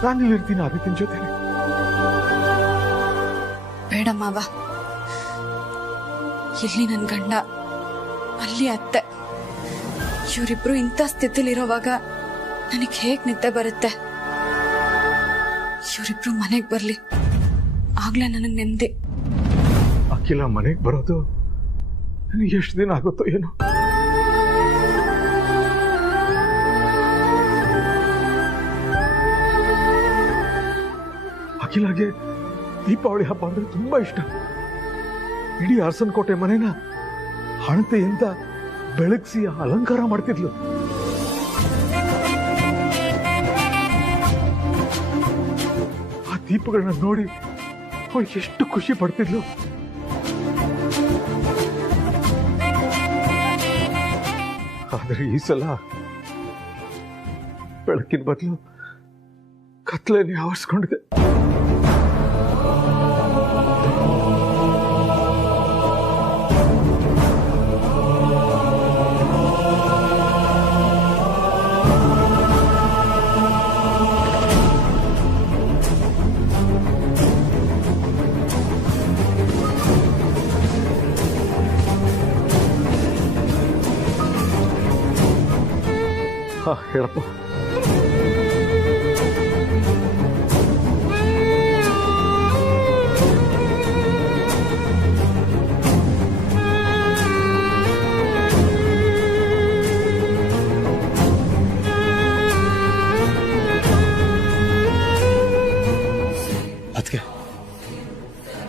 ನಾನಿಲ್ಲಿರ್ತೀನಿ ಆದಿತ್ಯನ ಜೊತೆ. ಬೇಡ ಮಾವ, ಇಲ್ಲಿ ನನ್ ಗಂಡ, ಅಲ್ಲಿ ಅತ್ತೆ, ಇವರಿಬ್ರು ಇಂಥ ಸ್ಥಿತಿಲಿರೋವಾಗ ನನಗೆ ಹೇಗ್ ನಿದ್ದೆ ಬರುತ್ತೆ? ಇವರಿಬ್ರು ಮನೆಗೆ ಬರ್ಲಿ, ಆಗ್ಲೇ ನನಗೆ ನೆಮ್ಮದಿ. ಅಖಿಲ ಮನೆಗೆ ಬರೋದು ನನಗೆ ಎಷ್ಟು ದಿನ ಆಗುತ್ತೋ ಏನೋ. ಅಖಿಲಾಗೆ ದೀಪಾವಳಿ ಹಬ್ಬ ಅಂದ್ರೆ ತುಂಬಾ ಇಷ್ಟ. ಇಡೀ ಅರಸನಕೋಟೆ ಮನೆನ ಹಣತೆಯಿಂದ ಬೆಳಗಿಸಿ ಅಲಂಕಾರ ಮಾಡ್ತಿದ್ಲು. ಆ ದೀಪಗಳನ್ನ ನೋಡಿ ಅವಳು ಎಷ್ಟು ಖುಷಿ ಪಡ್ತಿದ್ಲು. ಆದ್ರೆ ಈ ಸಲ ಬೆಳಕಿನ ಬದಲು ಕತ್ಲೆನೇ ಆವರಿಸ್ಕೊಂಡಿದೆ. ಹೇಳಪ್ಪ. ಅದಕ್ಕೆ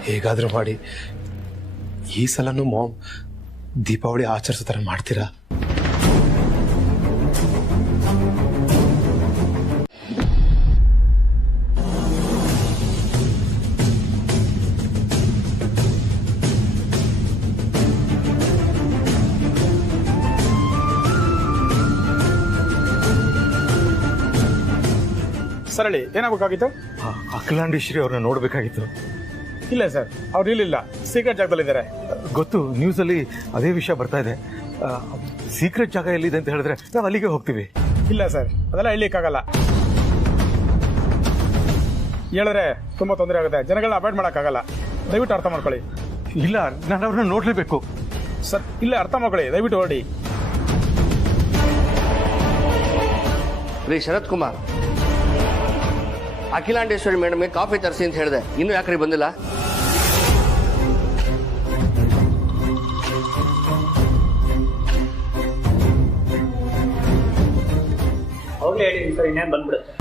ಹೇಗಾದ್ರೂ ಮಾಡಿ ಈ ಸಲನೂ ಮಾಮ್ ದೀಪಾವಳಿ ಆಚರಿಸೋ ಥರ ಮಾಡ್ತೀರಾ? ಸರ್ ಹೇಳಿ, ಏನಾಗಬೇಕಾಗಿತ್ತು? ಅಖಿಲಾಂಡೇಶ್ವರಿ ಅವ್ರನ್ನ ನೋಡಬೇಕಾಗಿತ್ತು. ಇಲ್ಲ ಸರ್, ಅವ್ರು ಇಲ್ಲಿಲ್ಲ, ಸೀಕ್ರೆಟ್ ಜಾಗದಲ್ಲಿದ್ದಾರೆ. ಗೊತ್ತು, ನ್ಯೂಸಲ್ಲಿ ಅದೇ ವಿಷಯ ಬರ್ತಾ ಇದೆ. ಸೀಕ್ರೆಟ್ ಜಾಗ ಎಲ್ಲಿದೆ ಅಂತ ಹೇಳಿದ್ರೆ ನಾವು ಅಲ್ಲಿಗೆ ಹೋಗ್ತೀವಿ. ಇಲ್ಲ ಸರ್, ಅದೆಲ್ಲ ಹೇಳಲಿಕ್ಕಾಗಲ್ಲ. ಹೇಳಿದ್ರೆ ತುಂಬ ತೊಂದರೆ ಆಗುತ್ತೆ, ಜನಗಳನ್ನ ಅವಾಯ್ಡ್ ಮಾಡೋಕ್ಕಾಗಲ್ಲ. ದಯವಿಟ್ಟು ಅರ್ಥ ಮಾಡ್ಕೊಳ್ಳಿ. ಇಲ್ಲ, ನಾನು ಅವ್ರನ್ನ ನೋಡಲೇಬೇಕು. ಸರ್ ಇಲ್ಲ, ಅರ್ಥ ಮಾಡ್ಕೊಳ್ಳಿ, ದಯವಿಟ್ಟು ಹೊರಡಿ. ರೀ ಶರತ್ ಕುಮಾರ್, ಅಖಿಲಾಂಡೇಶ್ವರಿ ಮೇಡಮ್ಗೆ ಕಾಫಿ ತರಿಸಿ ಅಂತ ಹೇಳಿದೆ, ಇನ್ನೂ ಯಾಕ್ರಿ ಬಂದಿಲ್ಲ? ಅವ್ರು ಹೇಳಿ ಸರ್, ಇನ್ನೇನು ಬಂದ್ಬಿಡುತ್ತೆ.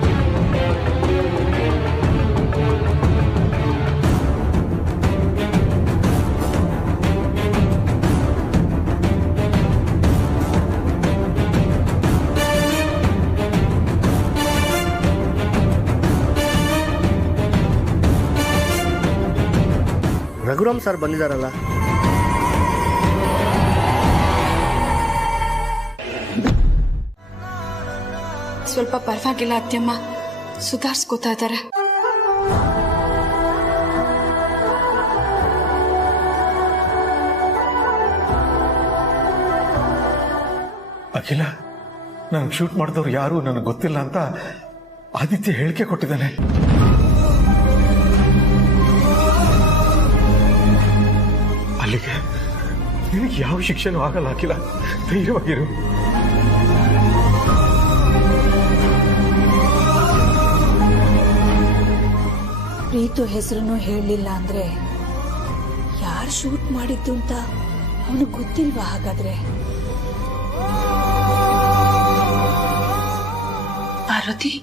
ರಘುರಾಮ್ ಸರ್ ಬಂದಿದ್ದಾರಲ್ಲ? ಸ್ವಲ್ಪ ಪರವಾಗಿಲ್ಲ ಅತ್ಯಮ್ಮ, ಸುಧಾರಿಸ್ಕೋತಾ ಇದ್ದಾರೆ. ಅಖಿಲ, ನಾನು ಶೂಟ್ ಮಾಡಿದವ್ರು ಯಾರು ನನಗೆ ಗೊತ್ತಿಲ್ಲ ಅಂತ ಆದಿತ್ಯ ಹೇಳಿಕೆ ಕೊಟ್ಟಿದ್ದಾನೆ. ಅಲ್ಲಿಗೆ ನಿನಗೆ ಯಾವ ಶಿಕ್ಷೆನೂ ಆಗಲ್ಲ ಅಖಿಲ, ಧೈರ್ಯವಾಗಿರು. ಪ್ರೀತು ಹೆಸರನ್ನು ಹೇಳಲಿಲ್ಲ ಅಂದ್ರೆ ಯಾರು ಶೂಟ್ ಮಾಡಿದ್ದು ಅಂತ ಅವನಿಗೆ ಗೊತ್ತಿಲ್ವಾ? ಹಾಗಾದ್ರೆ ಪಾರ್ವತಿ,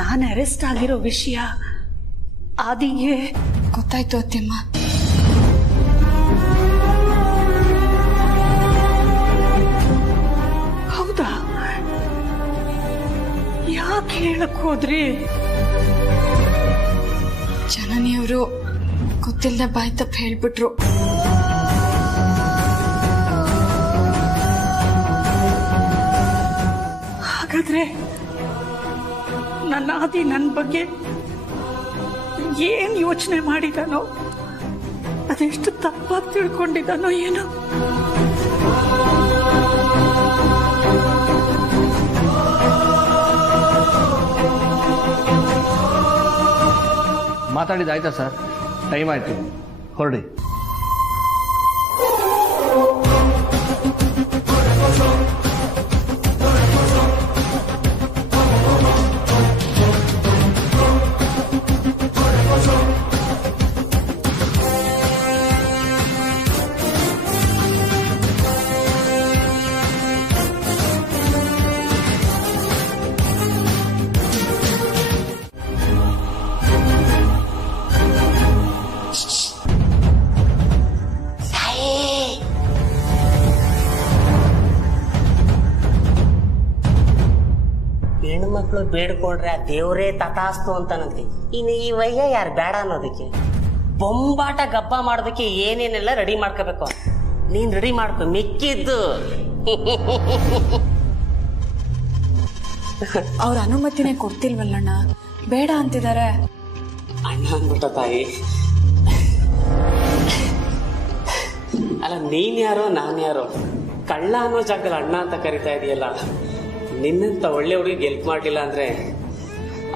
ನಾನು ಅರೆಸ್ಟ್ ಆಗಿರೋ ವಿಷಯ ಆದಿಗೆ ಗೊತ್ತಾಯ್ತು ಅತ್ಯಮ್ಮ. ಹೌದಾ? ಯಾಕೆ ಹೇಳಕ್ ಹೋದ್ರಿ? ಜನನಿಯವರು ಗೊತ್ತಿಲ್ಲದೆ ಬಾಯ್ ತಪ್ಪ ಹೇಳ್ಬಿಟ್ರು. ಹಾಗಾದ್ರೆ ನನ್ನ ಆದಿ ನನ್ನ ಬಗ್ಗೆ ಏನ್ ಯೋಚನೆ ಮಾಡಿದಾನೋ, ಅದೆಷ್ಟು ತಪ್ಪಾಗಿ ತಿಳ್ಕೊಂಡಿದ್ದಾನೋ ಏನೋ. ಮಾತಾಡಿದಾಯ್ತಾ ಸರ್? ಟೈಮ್ ಆಯ್ತು, ಹೊರಡಿ. ಹೆಣ್ಮಕ್ಳು ಬೇಡ್ಕೊಂಡ್ರೆ ಆ ದೇವ್ರೇ ತಥಾಸ್ತು ಅಂತಾನಂತೆ. ಇನ್ನು ಈ ವಯ್ಯ ಯಾರು ಬೇಡ ಅನ್ನೋದಕ್ಕೆ? ಬೊಂಬಾಟ ಗಬ್ಬ ಮಾಡೋದಕ್ಕೆ ಏನೇನೆಲ್ಲ ರೆಡಿ ಮಾಡ್ಕೋಬೇಕು, ನೀನ್ ರೆಡಿ ಮಾಡ್ಕೊ. ಮಿಕ್ಕಿದ್ದು ಅವ್ರ ಅನುಮತಿನೇ ಕೊಡ್ತಿಲ್ವಲ್ಲಣ್ಣ, ಬೇಡ ಅಂತಿದ್ದಾರೆ. ಅಣ್ಣ ಅಂದ್ಬಿಟ್ಟ ತಾಯಿ. ಅಲ್ಲ, ನೀನ್ ಯಾರೋ ನಾನು ಯಾರೋ, ಕಳ್ಳ ಅನ್ನೋ ಜಾಗದಲ್ಲಿ ಅಣ್ಣ ಅಂತ ಕರಿತಾ ಇದೆಯಲ್ಲ. ನಿನ್ನಂತ ಒಳ್ಳೆ ಹುಡುಗಿಗೆ ಹೆಲ್ಪ್ ಮಾಡಲಿಲ್ಲ ಅಂದ್ರೆ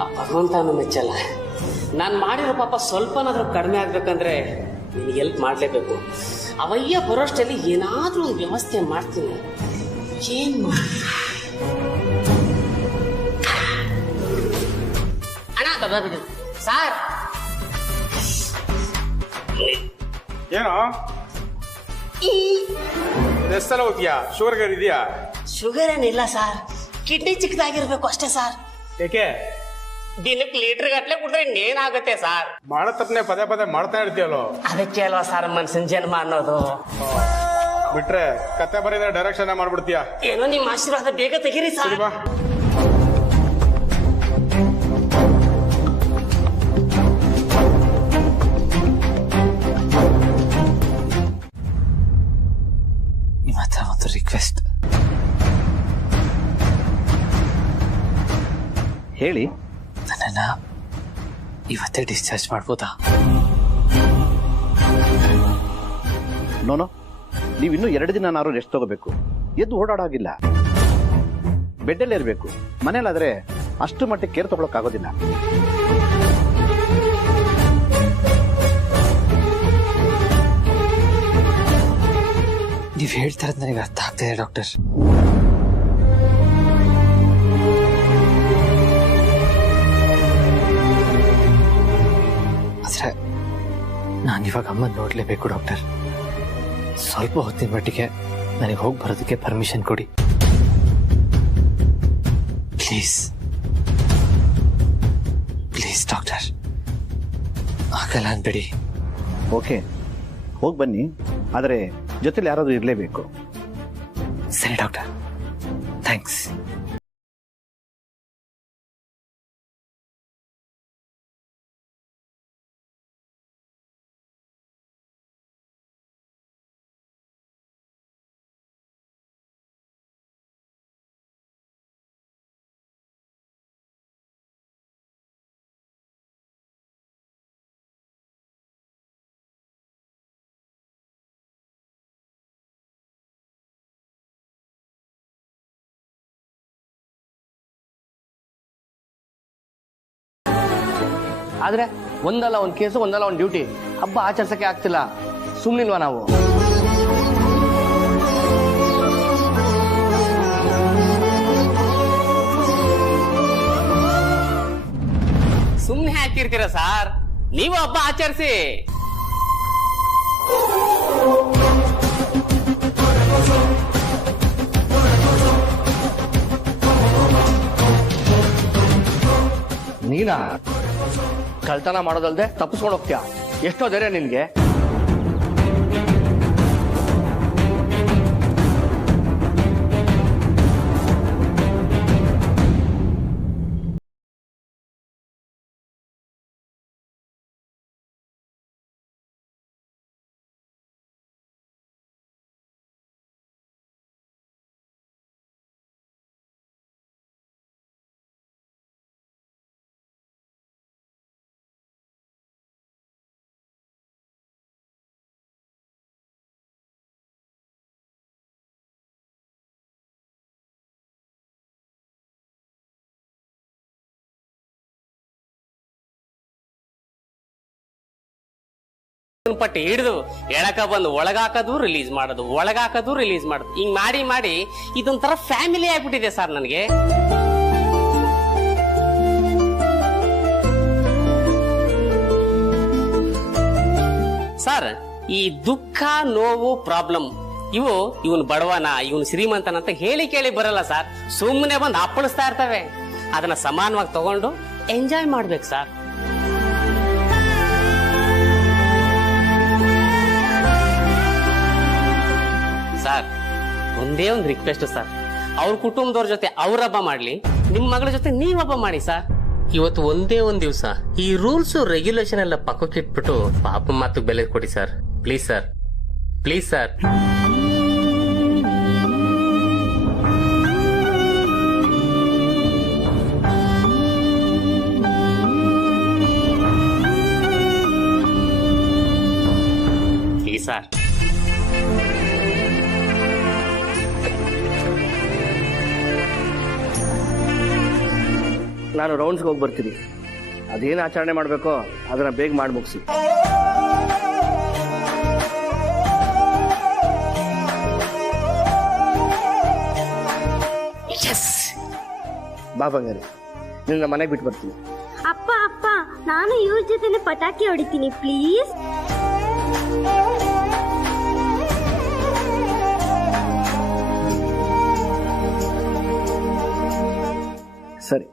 ಆ ಭಗವಂತನೂ ಮೆಚ್ಚಲ್ಲ. ನಾನು ಮಾಡಿರೋ ಪಾಪ ಸ್ವಲ್ಪನಾದ್ರೂ ಕಡಿಮೆ ಆಗ್ಬೇಕಂದ್ರೆ ನಿನಗೆ ಹೆಲ್ಪ್ ಮಾಡಲೇಬೇಕು. ಅವಯ್ಯ ಬರೋಷ್ಟಲ್ಲಿ ಏನಾದ್ರೂ ಒಂದು ವ್ಯವಸ್ಥೆ ಮಾಡ್ತೀನಿ. ಏನ್ ಅಣ್ಣ ಸಾರ್, ಏನೋ ಎಷ್ಟೆಲ್ಲ ಹೋಗ್ತೀಯಾ? ಶುಗರ್ ಇದೆಯಾ? ಶುಗರ್ ಏನಿಲ್ಲ ಸರ್, ಕಿಡ್ನಿ ಚಿಕ್ಕದಾಗಿರ್ಬೇಕು ಅಷ್ಟೇ ಸರ್. ಏಕೆ? ದಿನಕ್ಕೆ ಲೀಟರ್ ಗಟ್ಲೆ ಕುಡಿದ್ರೆ ಇನ್ನೇನಾಗುತ್ತೆ ಸರ್? ಮಾಡೋ ತಪ್ಪನೆ ಪದೇ ಪದೇ ಮಾಡ್ತಾ ಇರ್ತೀಯಲ್ಲೋ, ಅದಕ್ಕೆ ಅಲ್ವಾ ಸರ್ ಮನ್ಸಿನ ಜನ್ಮ ಅನ್ನೋದು. ಬಿಟ್ರೆ ಕತೆ ಬರೀದ್ರೆ ಡೈರೆಕ್ಷನ್ ಮಾಡ್ಬಿಡ್ತೀಯ. ಏನೋ ನಿಮ್ಮ ಆಶೀರ್ವಾದ ಬೇಗ ತೆಗೀರಿ ಸರ್. ಬಾ. ನಿಮ್ಮ ಹತ್ರ ಒಂದು ರಿಕ್ವೆಸ್ಟ್. ಹೇಳಿ. ನನ್ನನ್ನು ಇವತ್ತೇ ಡಿಸ್ಚಾರ್ಜ್ ಮಾಡ್ಬೋದಾ? ನೋನೋ, ನೀವಿನ್ನೂ 2 ದಿನ ರೆಸ್ಟ್ ತಗೋಬೇಕು. ಎದ್ದು ಓಡಾಡೋಗಿಲ್ಲ, ಬೆಡ್ಡಲ್ಲೇ ಇರಬೇಕು. ಮನೇಲಾದ್ರೆ ಅಷ್ಟು ಮಟ್ಟಿಗೆ ಕೇರ್ ತಗೊಳಕ್ಕಾಗೋದಿಲ್ಲ. ನೀವು ಹೇಳ್ತಾ ಇರೋದು ನನಗೆ ಅರ್ಥ ಆಗ್ತಾ ಇದೆ ಡಾಕ್ಟರ್. ಆದ್ರೆ ನಾನಿವಾಗ ಅಮ್ಮನ ನೋಡ್ಲೇಬೇಕು ಡಾಕ್ಟರ್. ಸ್ವಲ್ಪ ಹೊತ್ತಿನ ಮಟ್ಟಿಗೆ ನನಗೆ ಹೋಗಿ ಬರೋದಕ್ಕೆ ಪರ್ಮಿಷನ್ ಕೊಡಿ ಪ್ಲೀಸ್. ಪ್ಲೀಸ್ ಡಾಕ್ಟರ್, ಆಗಲ್ಲ ಅನ್ಬೇಡಿ. ಓಕೆ, ಹೋಗಿ ಬನ್ನಿ. ಆದರೆ ಜೊತೆಲಿ ಯಾರಾದರೂ ಇರಲೇಬೇಕು. ಸರಿ ಡಾಕ್ಟರ್, ಥ್ಯಾಂಕ್ಸ್. ಆದ್ರೆ ಒಂದಲ್ಲ ಒಂದು ಕೇಸು, ಒಂದಲ್ಲ ಒಂದು ಡ್ಯೂಟಿ. ಹಬ್ಬ ಆಚರಿಸಕ್ಕೆ ಆಗ್ತಿಲ್ಲ, ಸುಮ್ಮನಿಲ್ವಾ ನಾವು? ಸುಮ್ನೆ ಹಾಕಿರ್ತೀರ ಸಾರ್, ನೀವು ಹಬ್ಬ ಆಚರಿಸಿ. ನೀನಾ ಕಳ್ತನ ಮಾಡೋದಲ್ದೆ ತಪ್ಪಿಸ್ಕೊಂಡು ಹೋಗ್ತೀಯ? ಎಷ್ಟೋ ಧೈರ್ಯ ನಿನ್ಗೆ? ಪಟ್ಟಿ ಹಿಡಿದು ಎಳಕ ಬಂದು ಒಳಗಾಕೋದು ರಿಲೀಸ್ ಮಾಡೋದು, ಒಳಗಾಕೋದು ರಿಲೀಸ್ ಮಾಡೋದು, ಹಿಂಗ್ ಮಾಡಿ ಮಾಡಿ ಇದೊಂಥರ ಫ್ಯಾಮಿಲಿ ಆಗ್ಬಿಟ್ಟಿದೆ ಸರ್ ನನಗೆ. ಸರ್, ಈ ದುಃಖ, ನೋವು, ಪ್ರಾಬ್ಲಮ್ ಇವನು ಬಡವನ, ಇವನು ಶ್ರೀಮಂತನ ಅಂತ ಹೇಳಿ ಕೇಳಿ ಬರಲ್ಲ ಸರ್. ಸುಮ್ಮನೆ ಬಂದು ಅಪ್ಪಳಿಸ್ತಾ ಇರ್ತವೆ. ಅದನ್ನ ಸಮಾನವಾಗಿ ತಗೊಂಡು ಎಂಜಾಯ್ ಮಾಡ್ಬೇಕು ಸರ್. ಸರ್, ಒಂದೇ ಒಂದು ರಿಕ್ವೆಸ್ಟ್ ಸರ್, ಅವ್ರ ಕುಟುಂಬದವ್ರ ಜೊತೆ ಅವ್ರ ಹಬ್ಬ ಮಾಡ್ಲಿ, ನಿಮ್ ಮಗಳ ಜೊತೆ ನೀವ್ ಹಬ್ಬ ಮಾಡಿ ಸರ್. ಇವತ್ತು ಒಂದೇ ಒಂದ್ ದಿವಸ ಈ ರೂಲ್ಸ್ ರೆಗ್ಯುಲೇಷನ್ ಎಲ್ಲ ಪಕ್ಕಕ್ಕಿಟ್ಬಿಟ್ಟು ಪಾಪ ಮಾತು ಬೆಲೆ ಕೊಡಿ sir. Please sir, please sir. Please sir. ನಾನು ರೌಂಡ್ಸ್ಗೆ ಹೋಗಿ ಬರ್ತೀನಿ. ಅದೇನು ಆಚರಣೆ ಮಾಡಬೇಕೋ ಅದನ್ನ ಬೇಗ ಮಾಡಿ ಮುಗಿಸಿ. ಬಾ ಬಂಗಾರಿ, ನಿನ್ನ ಮನೆಗೆ ಬಿಟ್ಟು ಬರ್ತೀನಿ. ಅಪ್ಪ ಅಪ್ಪ, ನಾನು ಇವ್ರ ಜೊತೆ ಪಟಾಕಿ ಹೊಡಿತೀನಿ ಪ್ಲೀಸ್. ಸರಿ.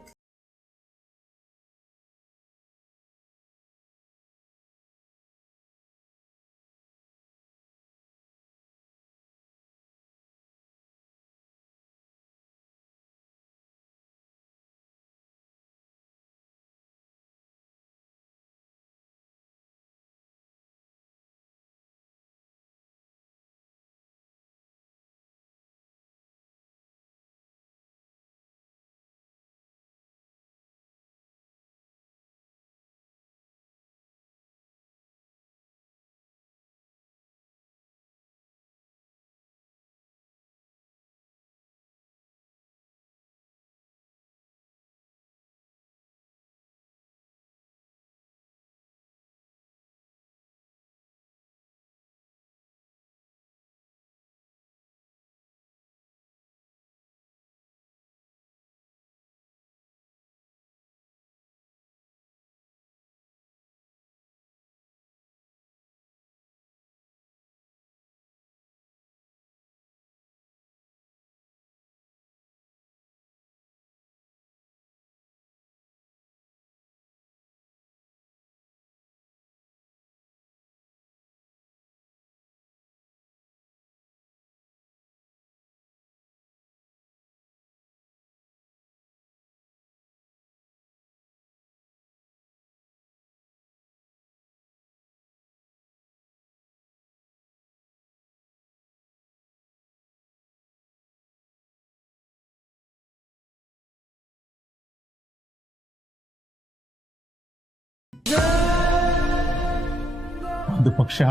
ಒಂದು ಪಕ್ಷ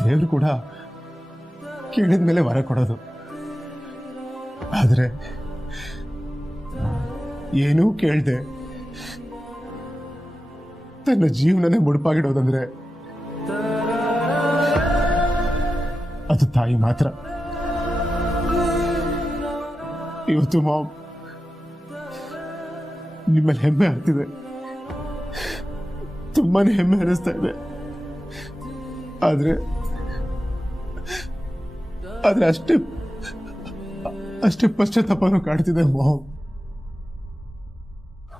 ದೇವರು ಕೂಡ ಕೇಳಿದ ಮೇಲೆ ವರ ಕೊಡೋದು. ಆದರೆ ಏನೂ ಕೇಳ್ದೆ ತನ್ನ ಜೀವನನೇ ಮುಡುಪಾಗಿಡೋದಂದ್ರೆ ಅದು ತಾಯಿ ಮಾತ್ರ. ಇವತ್ತು ಮಾಮ್ ನಿಮ್ಮಲ್ಲಿ ಹೆಮ್ಮೆ ಆಗ್ತಿದೆ, ತುಂಬಾನೇ ಹೆಮ್ಮೆ ಅನಿಸ್ತಾ ಇದೆ. ಆದ್ರೆ ಅಷ್ಟೇ ಪಶ್ಚಾತ್ತಾಪನೂ ಕಾಡ್ತಿದೆ ಮಾಮ್.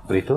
ಪ್ರೀತು,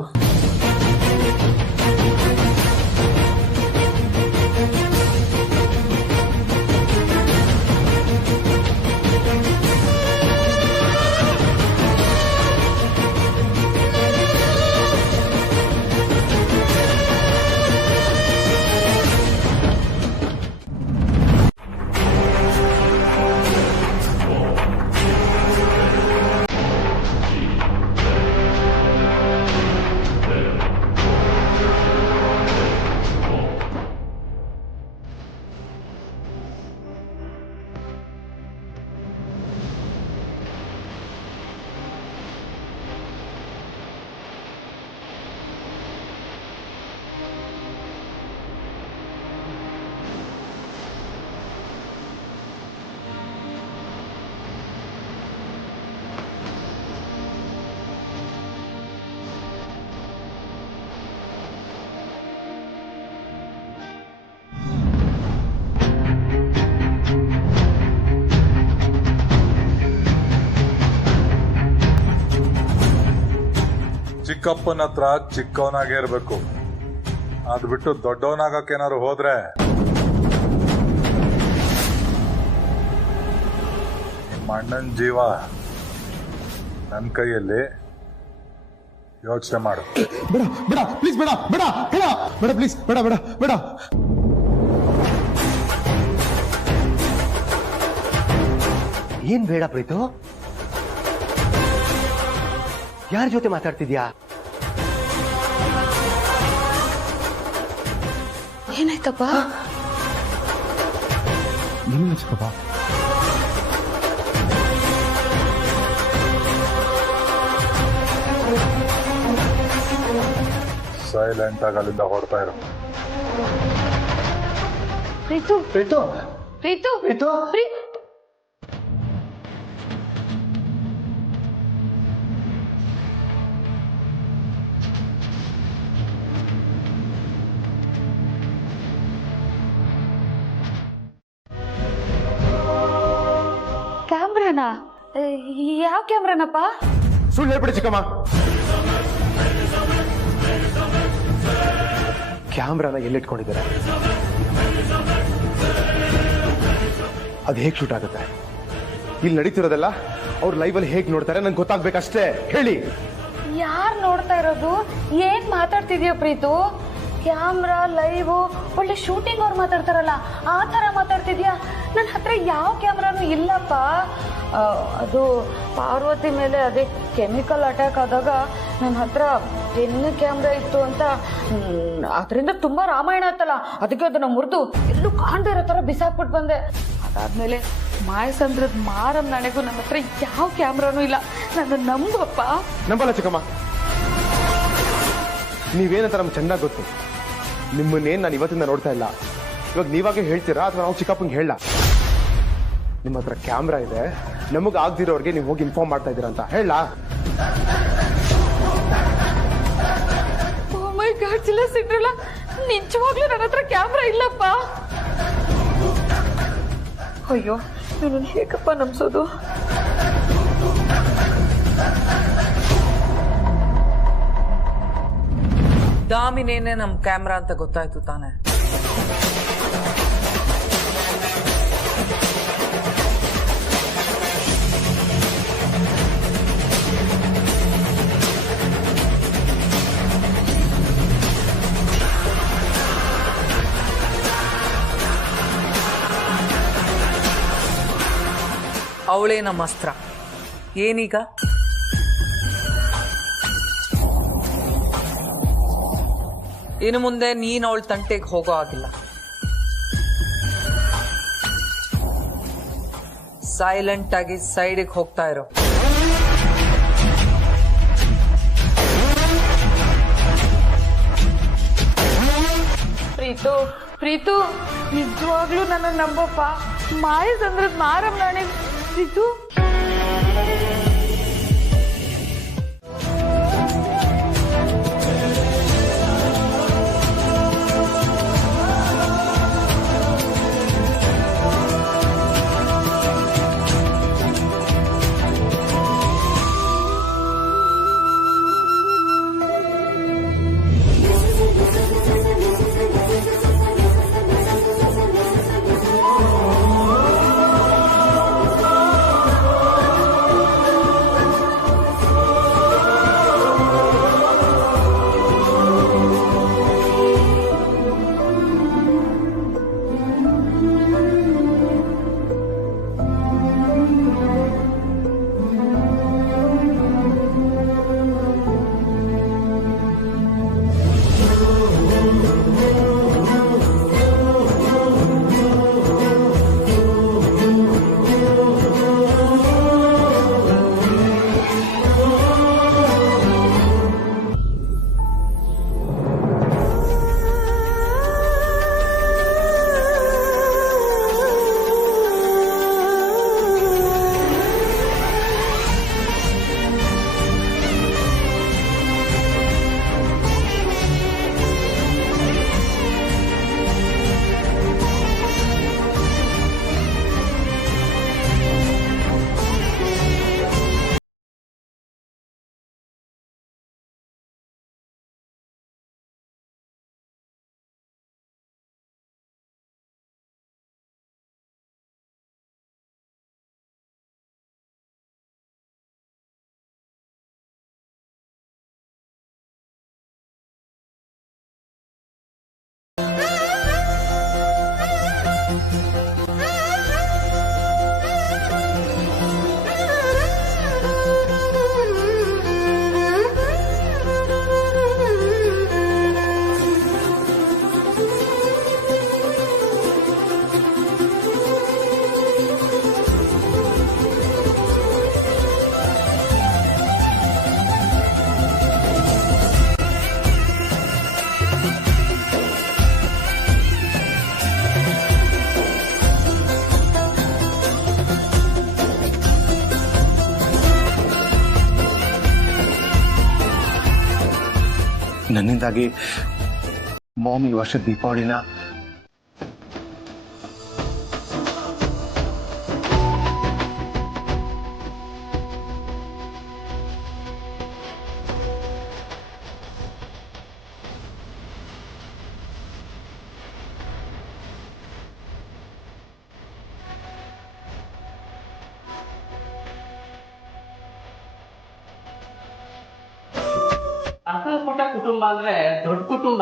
ಚಿಕ್ಕಪ್ಪನ ಹತ್ರ ಚಿಕ್ಕವನಾಗೇ ಇರಬೇಕು. ಅದು ಬಿಟ್ಟು ದೊಡ್ಡವನಾಗಕ್ಕೇನಾದ್ರು ಹೋದ್ರೆ ನಿಮ್ಮ ಅಣ್ಣನ ಜೀವ ನನ್ನ ಕೈಯಲ್ಲಿ. ಯೋಚನೆ ಮಾಡು. ಬೇಡ ಬೇಡ ಪ್ಲೀಸ್, ಬೇಡ ಬೇಡ ಬೇಡ ಬೇಡ ಪ್ಲೀಸ್, ಬೇಡ ಬೇಡ ಬೇಡ. ಏನ್ ಬೇಡ ಪ್ರೀತು? ಯಾರ ಜೊತೆ ಮಾತಾಡ್ತಿದ್ಯಾ? ಏನಾಯ್ತಪ್ಪ? ನಿನ್ನ ಚಿಕ್ಕಪ್ಪ ಸೈಲೆಂಟ್ ಆಗಿ ಅಲ್ಲಿಂದ ಹೊರಡ್ತಾ ಇರೋ. ಪ್ರೀತು ಪ್ರೀತು ಪ್ರೀತು ಪ್ರೀತು ಕ್ಯಾಮ್ರಾನಾ? ಯಾವ ಕ್ಯಾಮ್ರಾನಪ್ಪ? ಸುಳ್ಳು ಹೇಳ್ಬಿಡಿ ಚಿಕ್ಕಮ್ಮ. ಕ್ಯಾಮ್ರಾನ ಎಲ್ಲಿಟ್ಕೊಂಡಿದ್ದಾರೆ? ಅದು ಹೇಗೆ ಶೂಟ್ ಆಗುತ್ತೆ? ಇಲ್ಲಿ ನಡೀತಿರೋದಲ್ಲ ಅವ್ರು ಲೈವಲ್ಲಿ ಹೇಗೆ ನೋಡ್ತಾರೆ ನಂಗೆ ಗೊತ್ತಾಗ್ಬೇಕಷ್ಟೇ. ಹೇಳಿ, ಯಾರು ನೋಡ್ತಾ ಇರೋದು? ಏನ್ ಮಾತಾಡ್ತಿದ್ಯೋ ಪ್ರೀತು? ಕ್ಯಾಮ್ರಾ, ಲೈವ್, ಒಳ್ಳೆ ಶೂಟಿಂಗ್ ಅವ್ರು ಮಾತಾಡ್ತಾರಲ್ಲ ಆ ಥರ ಮಾತಾಡ್ತಿದ್ಯಾ? ನನ್ನ ಹತ್ರ ಯಾವ ಕ್ಯಾಮ್ರಾನು ಇಲ್ಲಪ್ಪ. ಅದು ಪಾರ್ವತಿ ಮೇಲೆ ಅದೇ ಕೆಮಿಕಲ್ ಅಟ್ಯಾಕ್ ಆದಾಗ ನನ್ನ ಹತ್ರ ಪೆನ್ ಕ್ಯಾಮ್ರಾ ಇತ್ತು ಅಂತ ಅದರಿಂದ ತುಂಬ ರಾಮಾಯಣ ಆಯ್ತಲ್ಲ, ಅದಕ್ಕೆ ಅದನ್ನ ಮುರಿದು ಎಲ್ಲೂ ಕಾಣ್ದೇ ಇರೋ ಥರ ಬಿಸಾಕ್ಬಿಟ್ಟು ಬಂದೆ. ಅದಾದ್ಮೇಲೆ ಮಾಯಸಂದ್ರದ ಮಾರಂ ನನಗೂ ನನ್ನ ಹತ್ರ ಯಾವ ಕ್ಯಾಮ್ರಾನು ಇಲ್ಲ. ನನ್ನ ನಂಬಪ್ಪ. ನಂಬಲ್ಲ ಚಿಕ್ಕಮ್ಮ. ನೀವೇನಂತ ನಮ್ಗೆ ಚೆನ್ನಾಗಿ ಗೊತ್ತು. ನಿಮ್ಮನ್ನೇನು ನಾನು ಇವತ್ತಿಂದ ನೋಡ್ತಾ ಇಲ್ಲ. ಇವಾಗ ನೀವಾಗೆ ಹೇಳ್ತೀರಾ ಅಥವಾ ನಾವು ಚಿಕ್ಕಪ್ಪಂಗೆ ಹೇಳ? ನಿಮ್ಮ ಹತ್ರ ಕ್ಯಾಮ್ರಾ ಇದೆ, ನಮಗೆ ಆಗ್ದಿರೋರಿಗೆ ನೀವು ಹೋಗಿ ಇನ್ಫಾರ್ಮ್ ಮಾಡ್ತಾ ಇದ್ದೀರಾ ಅಂತ ಹೇಳ? ಓ ಮೈ ಗಾಡ್, ಚಿಲ್ಲ ಸಿಂಡ್ರಲ್ಲ, ನಿಜವಾಗ್ಲೂ ನನ್ನ ಹತ್ರ ಕ್ಯಾಮ್ರಾ ಇಲ್ಲಪ್ಪ. ಅಯ್ಯೋ, ನಾನು ಹೇಗಪ್ಪ ನಂಬಿಸೋದು? ದಾಮಿನೇನೆ ನಮ್ ಕ್ಯಾಮ್ರಾ ಅಂತ ಗೊತ್ತಾಯ್ತು ತಾನೆ? ಅವಳೇ ನಮ್ಮ ಅಸ್ತ್ರ. ಏನೀಗ? ಇನ್ನು ಮುಂದೆ ನೀನ್ ಅವಳ ತಂಟೆಗೆ ಹೋಗೋ ಆಗಿಲ್ಲ. ಸೈಲೆಂಟ್ ಆಗಿ ಸೈಡಿಗೆ ಹೋಗ್ತಾ ಇರೋ. ಪ್ರೀತು ನಿಜವಾಗ್ಲೂ ನನ್ನ ನಂಬಪ್ಪ. ಮಾಯಸ್ ಅಂದ್ರೆ ಮಾರಮ್ಮ ನಾಣೆ. ಪ್ರೀತು ನನ್ನಿಂದಾಗಿ ಮಾಮ್ ಈ ವರ್ಷದ ದೀಪಾವಳಿನ ಅಸಂಪುಟ ಕುಟುಂಬ ಅಂದ್ರೆ ದೊಡ್ಡ ಕುಟುಂಬ,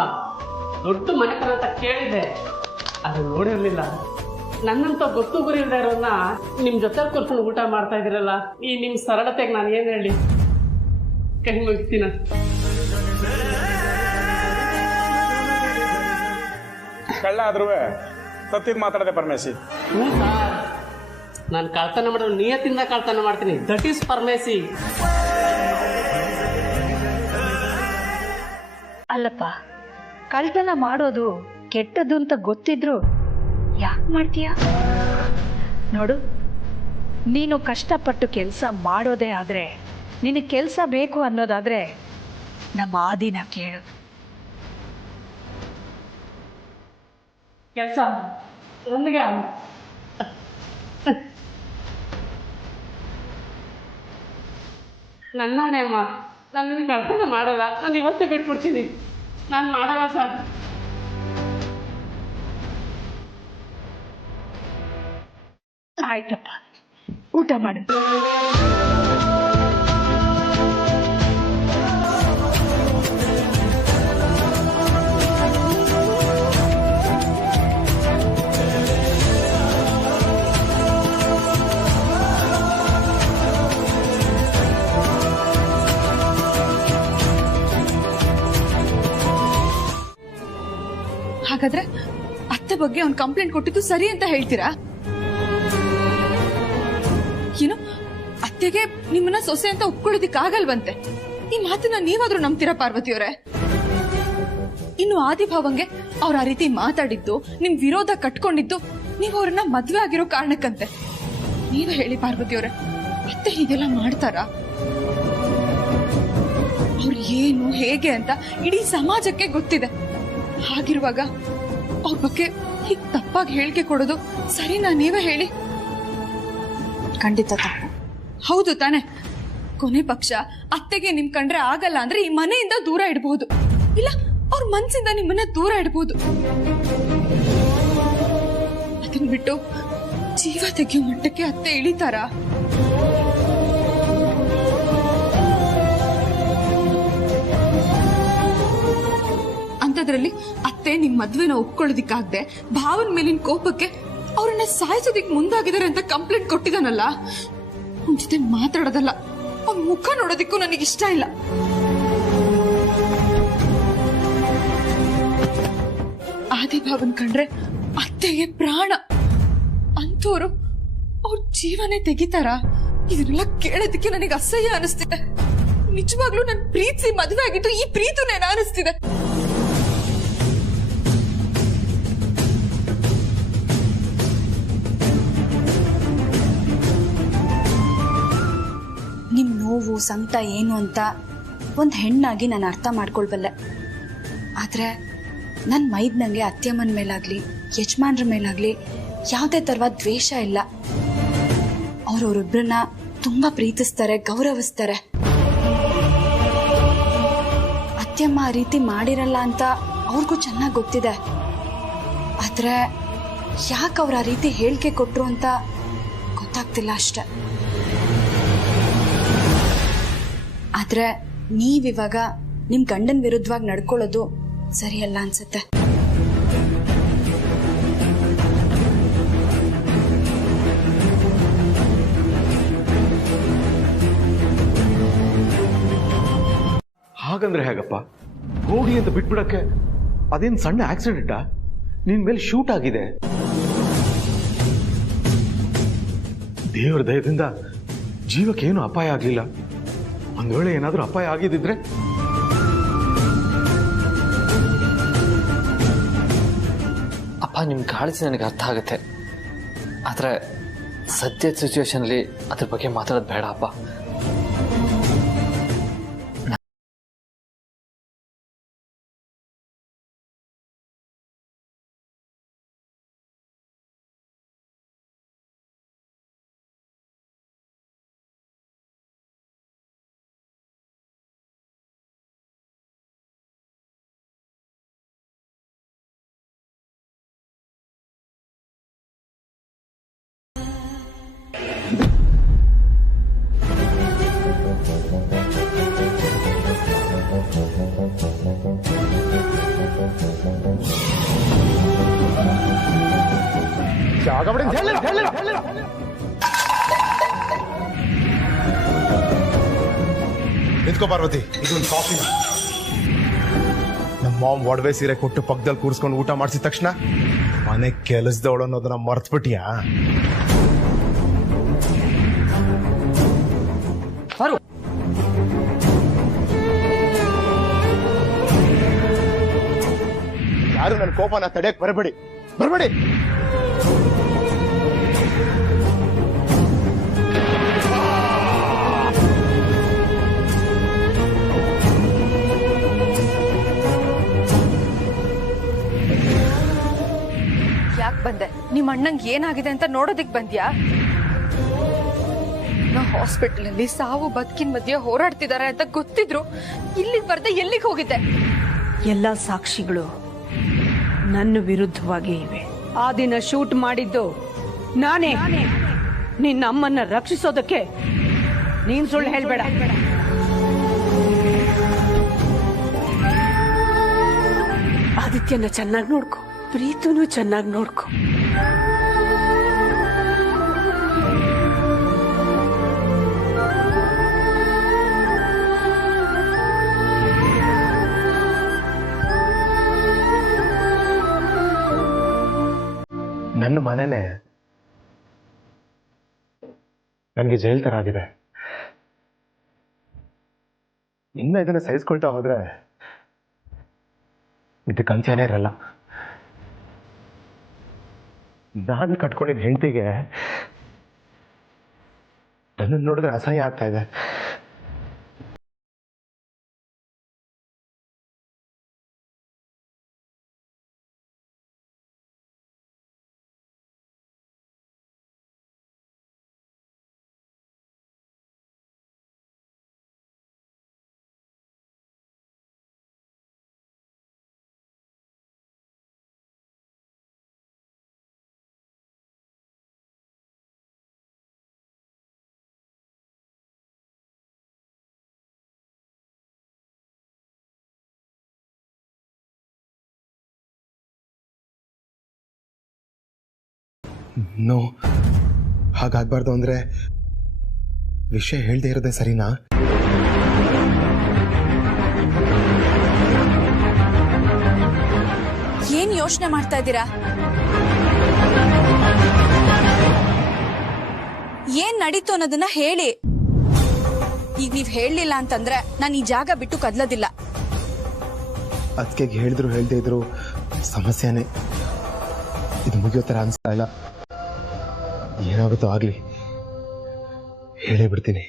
ದೊಡ್ಡ ಮನೆತನ ಅಂತ ಕೇಳಿದೆ, ಅದು ನೋಡಿರ್ಲಿಲ್ಲ. ನನ್ನಂತ ಗೊತ್ತು ಗುರಿ ಇಲ್ಲದೆ ಇರೋನ್ನ ನಿಮ್ ಜೊತೆ ಕೂರ್ಕೊಂಡು ಊಟ ಮಾಡ್ತಾ ಇದ್ದೀರಲ್ಲ, ಈ ನಿಮ್ ಸರಳತೆಗೆ ನಾನು ಏನ್ ಹೇಳಿ ಕೈ ಮುಗಿಸ್ತೀನ. ಕಳ್ಳ ಆದ್ರೂ ಸತ್ತಿದ್ ಮಾತಾಡದೆ ಪರಮೇಶಿ. ನಾನು ಕಳ್ತನ ಮಾಡೋದು ನಿಯತ್ತಿಂದ ಕಳ್ತನ ಮಾಡ್ತೀನಿ. That is Parameshi. ಅಲ್ಲಪ್ಪ, ಕಳ್ತನ ಮಾಡೋದು ಕೆಟ್ಟದ್ದು ಅಂತ ಗೊತ್ತಿದ್ರು ಯಾಕೆ ಮಾಡ್ತೀಯ? ನೋಡು, ನೀನು ಕಷ್ಟಪಟ್ಟು ಕೆಲಸ ಮಾಡೋದೇ ಆದರೆ, ನಿನಗೆ ಕೆಲಸ ಬೇಕು ಅನ್ನೋದಾದರೆ ನಮ್ಮ ಆದಿನ ಕೇಳು. ಕೆಲಸ ನನಗೆ ನನ್ನಾಣೆ ಅಮ್ಮ, ನಾನು ಕಳ್ತನ ಮಾಡಲ್ಲ. ನಾನು ಇವತ್ತೇ ಬಿಟ್ಬಿಡ್ತೀನಿ. ನಾನು ಮಾಡಲ್ಲ ಸರ್. ಆಯ್ತಪ್ಪ, ಊಟ ಮಾಡು. ಹಾಗಾದ್ರೆ ಅತ್ತೆ ಬಗ್ಗೆ ಅವ್ನ್ ಕಂಪ್ಲೇಂಟ್ ಕೊಟ್ಟಿದ್ದು ಸರಿ ಅಂತ ಹೇಳ್ತೀರಾ? ಏನು ಅತ್ತೆಗೆ ನಿಮ್ಮನ್ನ ಸೊಸೆ ಅಂತ ಒಪ್ಕೊಳ್ಳೋದಿಕ್ಕಾಗಲ್ವಂತೆ? ಈ ಮಾತನ್ನ ನೀವಾದ್ರೂ ನಂಬ್ತೀರಾ ಪಾರ್ವತಿಯವರೇ? ಇನ್ನು ಆದಿಭಾವಂಗೆ ಅವ್ರ ಆ ರೀತಿ ಮಾತಾಡಿದ್ದು, ನಿಮ್ ವಿರೋಧ ಕಟ್ಕೊಂಡಿದ್ದು ನೀವು ಅವ್ರನ್ನ ಮದ್ವೆ ಆಗಿರೋ ಕಾರಣಕ್ಕಂತೆ. ನೀವೇ ಹೇಳಿ ಪಾರ್ವತಿಯವರೇ, ಅತ್ತೆ ಹೀಗೆಲ್ಲ ಮಾಡ್ತಾರಾ? ಅವ್ರು ಏನು ಹೇಗೆ ಅಂತ ಇಡೀ ಸಮಾಜಕ್ಕೆ ಗೊತ್ತಿದೆ. ಹಾಗಿರುವಾಗ ಅವ್ರ ಬಗ್ಗೆ ಹೀಗ್ ತಪ್ಪಾಗಿ ಹೇಳಿಕೆ ಕೊಡೋದು ಸರಿನಾ? ನೀವೇ ಹೇಳಿ. ಖಂಡಿತ ತಪ್ಪು. ಹೌದು ತಾನೆ? ಕೊನೆ ಪಕ್ಷ ಅತ್ತೆಗೆ ನಿಮ್ ಕಂಡ್ರೆ ಆಗಲ್ಲ ಅಂದ್ರೆ ಈ ಮನೆಯಿಂದ ದೂರ ಇಡಬಹುದು, ಇಲ್ಲ ಅವ್ರ ಮನ್ಸಿಂದ ನಿಮ್ಮನ್ನ ದೂರ ಇಡಬಹುದು. ಅದನ್ನ ಬಿಟ್ಟು ಜೀವ ತೆಗೆಯೋ ಮಟ್ಟಕ್ಕೆ ಅತ್ತೆ ಇಳಿತಾರಾ? ಅಂತದ್ರಲ್ಲಿ ಅತ್ತೆ ನಿಮ್ ಮದ್ವೆನ ಒಪ್ಕೊಳ್ಳೋದಿಕ್ಕಾಗದೆ ಭಾವನ ಮೇಲಿನ ಕೋಪಕ್ಕೆ ಅವ್ರನ್ನ ಸಾಯಿಸೋದಿಕ್ ಮುಂದಾಗಿದ್ದಾರೆ ಅಂತ ಕಂಪ್ಲೇಂಟ್ ಕೊಟ್ಟಿದಾನಲ್ಲ, ಅವನ ಜೊತೆ ಮಾತಾಡೋದಲ್ಲ, ಅವ್ನ ಮುಖ ನೋಡೋದಿಕ್ಕೂ ನನಗಿಷ್ಟ ಇಲ್ಲ. ಆದಿಭಾವನ್ ಕಂಡ್ರೆ ಅತ್ತೆಗೆ ಪ್ರಾಣ ಅಂತೋರು ಅವ್ರ ಜೀವನೇ ತೆಗಿತಾರ? ಇದನ್ನೆಲ್ಲ ಕೇಳೋದಕ್ಕೆ ನನಗೆ ಅಸಹ್ಯ ಅನಿಸ್ತಿದೆ. ನಿಜವಾಗ್ಲೂ ನನ್ ಪ್ರೀತಿ ಮದುವೆ ಆಗಿದ್ದು ಈ ಪ್ರೀತಿನೇನ ಅನಿಸ್ತಿದೆ. ನಿಮ್ ನೋವು ಸಂಕಟ ಏನು ಅಂತ ಒಂದ್ ಹೆಣ್ಣಾಗಿ ನಾನು ಅರ್ಥ ಮಾಡ್ಕೊಳ್ಬಲ್ಲೆ. ಆದ್ರೆ ನನ್ ಮೈದ್ನಂಗೆ ಅತ್ತೆಮ್ಮನ ಮೇಲಾಗ್ಲಿ ಯಜಮಾನ್ರ ಮೇಲಾಗ್ಲಿ ಯಾವುದೇ ತರವಾದ ದ್ವೇಷ ಇಲ್ಲ. ಅವ್ರವ್ರಿಬ್ರನ್ನ ತುಂಬಾ ಪ್ರೀತಿಸ್ತಾರೆ, ಗೌರವಿಸ್ತಾರೆ. ಅತ್ತೆಮ್ಮ ಆ ರೀತಿ ಮಾಡಿರಲ್ಲ ಅಂತ ಅವ್ರಿಗೂ ಚೆನ್ನಾಗಿ ಗೊತ್ತಿದೆ. ಆದ್ರೆ ಯಾಕೆ ಅವ್ರ ಆ ರೀತಿ ಹೇಳಿಕೆ ಕೊಟ್ರು ಅಂತ ಗೊತ್ತಾಗ್ತಿಲ್ಲ ಅಷ್ಟೆ. ಆದ್ರೆ ನೀವಿವಾಗ ನಿಮ್ ಗಂಡನ್ ವಿರುದ್ಧವಾಗಿ ನಡ್ಕೊಳ್ಳೋದು ಸರಿಯಲ್ಲ ಅನ್ಸುತ್ತೆ. ಹಾಗಂದ್ರೆ ಹೇಗಪ್ಪ? ಹೋಗ್ಲಿ ಅಂತ ಬಿಟ್ಬಿಡಕ್ಕೆ ಅದೇನ್ ಸಣ್ಣ ಆಕ್ಸಿಡೆಂಟಾ? ನಿನ್ ಮೇಲೆ ಶೂಟ್ ಆಗಿದೆ. ದೇವರ ದಯದಿಂದ ಜೀವಕ್ಕೇನು ಅಪಾಯ ಆಗ್ಲಿಲ್ಲ. ಒಂದ್ ವೇಳೆ ಏನಾದ್ರೂ ಅಪಾಯ ಆಗಿದ್ದಿದ್ರೆ ಅಪ್ಪ, ನಿಮ್ಮ ಕಾಳಜಿ ನನಗೆ ಅರ್ಥ ಆಗುತ್ತೆ. ಆದರೆ ಸದ್ಯದ ಸಿಚುವೇಶನ್ಲಿ ಅದ್ರ ಬಗ್ಗೆ ಮಾತಾಡೋದು ಬೇಡ ಅಪ್ಪ. ನಿಂತ್ಕೋ ಪಾರ್ವತಿ, ಇದೊಂದು ಕಾಫಿ. ನಮ್ಮ ಮಾಮ್ ಒಡವೆ ಸೀರೆ ಕೊಟ್ಟು ಪಕ್ಕದಲ್ಲಿ ಕೂರಿಸ್ಕೊಂಡು ಊಟ ಮಾಡಿಸಿದ ತಕ್ಷಣ ಮನೆ ಕೆಲಸದವಳು ಅನ್ನೋದನ್ನ ಮರ್ತ್ಬಿಟ್ಟಿಯಾ? ಯಾರು ನನ್ನ ಕೋಪನ ತಡೆಯಕ್ ಬರಬೇಡಿ. ಯಾಕೆ ಬಂದೆ? ನಿಮ್ಮ ಅಣ್ಣಂಗೆ ಏನಾಗಿದೆ ಅಂತ ನೋಡೋದಿಕ್ ಬಂದ್ಯಾ? ನಾ ಹಾಸ್ಪಿಟಲ್ ಅಲ್ಲಿ ಸಾವು ಬದುಕಿನ ಮಧ್ಯೆ ಹೋರಾಡ್ತಿದ್ದಾರೆ ಅಂತ ಗೊತ್ತಿದ್ರು ಇಲ್ಲಿಗೆ ಬರ್ದೆ ಎಲ್ಲಿಗೆ ಹೋಗಿದ್ದೆ? ಎಲ್ಲ ಸಾಕ್ಷಿಗಳು ನನ್ನ ವಿರುದ್ಧವಾಗಿ ಇವೆ. ಆ ದಿನ ಶೂಟ್ ಮಾಡಿದ್ದು ನಾನೇ. ನಿನ್ನ ಅಮ್ಮನ್ನ ರಕ್ಷಿಸೋದಕ್ಕೆ ನೀನ್ ಸುಳ್ಳು ಹೇಳ್ಬೇಡ. ಆದಿತ್ಯನ ಚೆನ್ನಾಗಿ ನೋಡ್ಕೊ, ಪ್ರೀತುನು ಚೆನ್ನಾಗಿ ನೋಡ್ಕೊ. ನನ್ನ ಮನೆನೇ ನನಗೆ ಜೈಲ್ ಥರ ಆಗಿದೆ. ಇನ್ನು ಇದನ್ನು ಸಹಿಸ್ಕೊಳ್ತಾ ಹೋದ್ರೆ ಇದಕ್ಕೆ ಅಂತ್ಯನೇ ಇರಲ್ಲ. ನಾನು ಕಟ್ಕೊಂಡಿದ್ದ ಹೆಂಡತಿಗೆ ನನ್ನನ್ನು ನೋಡಿದ್ರೆ ಅಸಹ್ಯ ಆಗ್ತಾ ಇದೆ. ನೋ, ಹಾಗಾಗಬಾರ್ದು ಅಂದರೆ ವಿಷಯ ಹೇಳ್ದೇ ಇರೋದೇ ಸರಿನಾ? ಏನ್ ಯೋಚನೆ ಮಾಡ್ತಾ ಇದ್ದೀರಾ? ಏನ್ ನಡೀತು ಅನ್ನೋದನ್ನ ಹೇಳಿ. ಈಗ ನೀವ್ ಹೇಳಲಿಲ್ಲ ಅಂತಂದ್ರೆ ನಾನು ಈ ಜಾಗ ಬಿಟ್ಟು ಕದ್ಲೋದಿಲ್ಲ. ಅದಕ್ಕೆ ಹೇಳಿದ್ರು ಹೇಳ್ದೇ ಇದ್ರು ಸಮಸ್ಯೆನೇ. ಇದು ಮುಗಿಯೋ ಥರ ಅನಿಸ್ತಾ ಇಲ್ಲ. ಏನಾಗುತ್ತೋ ಆಗ್ಲಿ, ಹೇಳೇ ಬಿಡ್ತೀನಿ.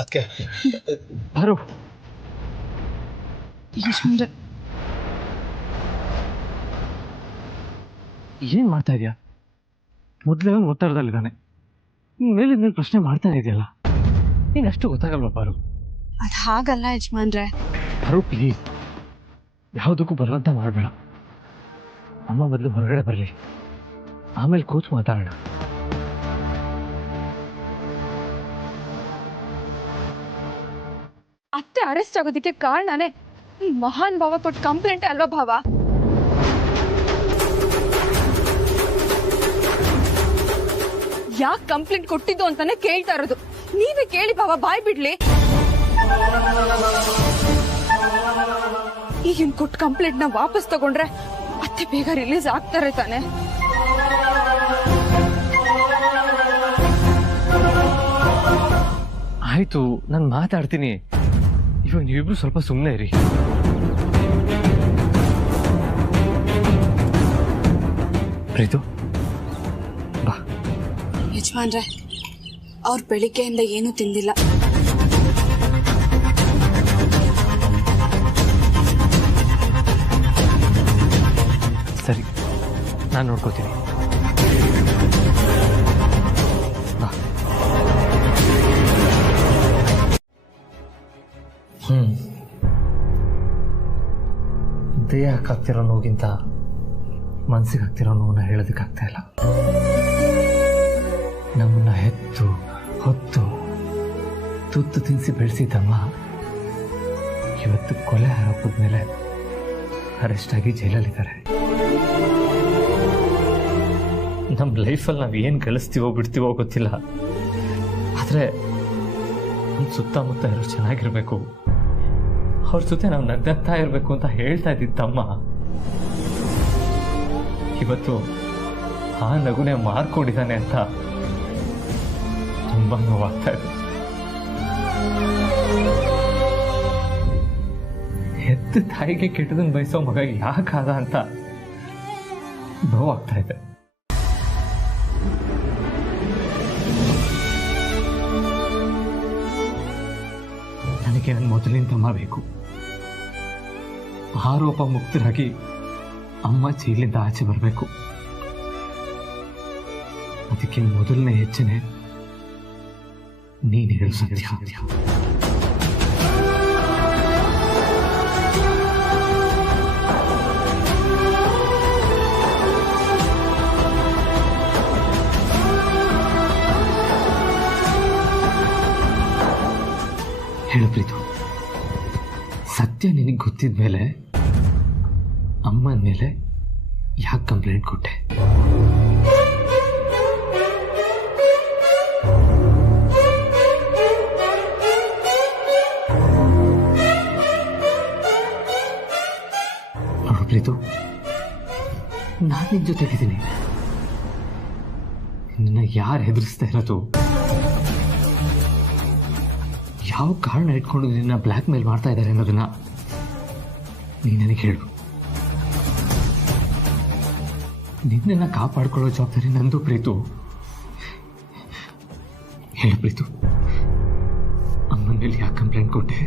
ಅದಕ್ಕೆ ಬರು ಏನ್ ಮಾಡ್ತಾ ಇದೀಯಾ? ಮೊದಲೇ ಒಂದು ಒತ್ತಡದಲ್ಲಿದ್ದಾನೆ. ಮೇಲಿಂದ ಮೇಲೆ ಪ್ರಶ್ನೆ ಮಾಡ್ತಾನೆ ಇದೆಯಲ್ಲ, ನೀನು ಅಷ್ಟು ಗೊತ್ತಾಗಲ್ವಾ ಬಾರು? ಅದ್ ಹಾಗಲ್ಲ ಯಜಮಾನ್ರೆ. ಬಾರು ಪ್ಲೀಸ್, ಯಾವುದಕ್ಕೂ ಬರುವಂತ ಮಾಡಬೇಡ. ಅಮ್ಮ ಮೊದಲು ಹೊರಗಡೆ ಬರಲಿ, ಆಮೇಲೆ ಕೂತು ಮಾತಾಡೋಣ. ಅತ್ತೆ ಅರೆಸ್ಟ್ ಆಗೋದಕ್ಕೆ ಕಾರಣನೇ ಮಹಾನ್ ಭಾವ ಕೊಟ್ಟು ಕಂಪ್ಲೇಂಟ್ ಅಲ್ವಾ ಭಾವ? ಯಾಕೆ ಕಂಪ್ಲೇಂಟ್ ಕೊಟ್ಟಿದ್ದು ಅಂತಾನೆ ಕೇಳ್ತಾ ಇರೋದು. ನೀವೇ ಕೇಳಿ ಭಾವ, ಬಾಯ್ ಬಿಡ್ಲಿ. ಈಗಿನ ಕೊಟ್ಟು ಕಂಪ್ಲೇಂಟ್ ನ ವಾಪಸ್ ತಗೊಂಡ್ರೆ ಅತ್ತೆ ಬೇಗ ರಿಲೀಸ್ ಆಗ್ತಾರೆ ತಾನೆ. ಆಯ್ತು, ನಾನು ಮಾತಾಡ್ತೀನಿ. ಇವಾಗ ನೀವಿಬ್ರು ಸ್ವಲ್ಪ ಸುಮ್ಮನೆ ಇರಿ. ಪ್ರೀತು ಬಾ. ಯಜಮಾನ್ರೆ, ಅವ್ರ ಬೆಳಿಗ್ಗೆಯಿಂದ ಏನೂ ತಿಂದಿಲ್ಲ. ಸರಿ, ನಾನು ನೋಡ್ಕೋತೀನಿ. ಬಾ. ದೇಹಕ್ಕೆ ಆಗ್ತಿರೋ ನೋವಿಗಿಂತ ಮನಸ್ಸಿಗೆ ಆಗ್ತಿರೋ ನೋವನ್ನ ಹೇಳೋದಕ್ಕಾಗ್ತಾ ಇಲ್ಲ. ನಮ್ಮನ್ನ ಹೆತ್ತು ಹೊತ್ತು ತುತ್ತು ತಿನ್ನಿಸಿ ಬೆಳೆಸಿದ್ದಮ್ಮ ಇವತ್ತು ಕೊಲೆ ಆರೋಪದ ಮೇಲೆ ಅರೆಸ್ಟ್ ಆಗಿ ಜೈಲಲ್ಲಿದ್ದಾರೆ. ನಮ್ಮ ಲೈಫಲ್ಲಿ ನಾವು ಏನು ಗಳಿಸ್ತೀವೋ ಬಿಡ್ತೀವೋ ಗೊತ್ತಿಲ್ಲ, ಆದರೆ ನಮ್ಮ ಸುತ್ತಮುತ್ತ ಇರೋ ಚೆನ್ನಾಗಿರ್ಬೇಕು, ಅವ್ರ ಜೊತೆ ನಾವು ನಗ್ನಗ್ತಾ ಇರಬೇಕು ಅಂತ ಹೇಳ್ತಾ ಇದ್ದಿದ್ದಮ್ಮ ಇವತ್ತು ಆ ನಗುನೆ ಮಾರ್ಕೊಂಡಿದ್ದಾನೆ ಅಂತ ತುಂಬಾ ನೋವಾಗ್ತಾ ಇದೆ. ಹೆತ್ತ ತಾಯಿಗೆ ಕೆಟ್ಟದನ್ನ ಬಯಸೋ ಮಗ ಯಾಕಾದ ಅಂತ ನೋವಾಗ್ತಾ ಇದೆ. ನನಗೆ ನನ್ನ ಮೊದಲಿನ ತಮ್ಮ ಬೇಕು. ಆರೋಪ ಮುಕ್ತರಾಗಿ ಅಮ್ಮ ಜೈಲಿಂದ ಆಚೆ ಬರಬೇಕು. ಅದಕ್ಕೆ ಮೊದಲನೇ ಹೆಜ್ಜೆನೆ ನೀನು ಹೇಳು ಸತ್ಯ. ಹೇಳು ಪ್ರೀತು, ಸತ್ಯ ನಿನಗೆ ಗೊತ್ತಿದ ಮೇಲೆ ಅಮ್ಮನ ಮೇಲೆ ಯಾಕೆ ಕಂಪ್ಲೇಂಟ್ ಕೊಟ್ಟೆ? ನೋಡು ಪ್ರೀತು, ನಾನು ನಿನ್ನ ಜೊತೆಗಿದ್ದೀನಿ. ನಿನ್ನ ಯಾರು ಹೆದರಿಸ್ತಾ ಇರೋದು? ಯಾವ ಕಾರಣ ಇಟ್ಕೊಂಡು ನಿನ್ನ ಬ್ಲ್ಯಾಕ್ ಮೇಲ್ ಮಾಡ್ತಾ ಇದ್ದಾರೆ ಅನ್ನೋದನ್ನ ನೀನು ನನಗೆ ಹೇಳು. ನಿನ್ನನ್ನು ಕಾಪಾಡ್ಕೊಳ್ಳೋ ಜವಾಬ್ದಾರಿ ನಂದು ಪ್ರೀತು. ಹೇಳು ಪ್ರೀತು, ಅಮ್ಮನ ಮೇಲೆ ಯಾಕೆ ಕಂಪ್ಲೇಂಟ್ ಕೊಟ್ಟೆ?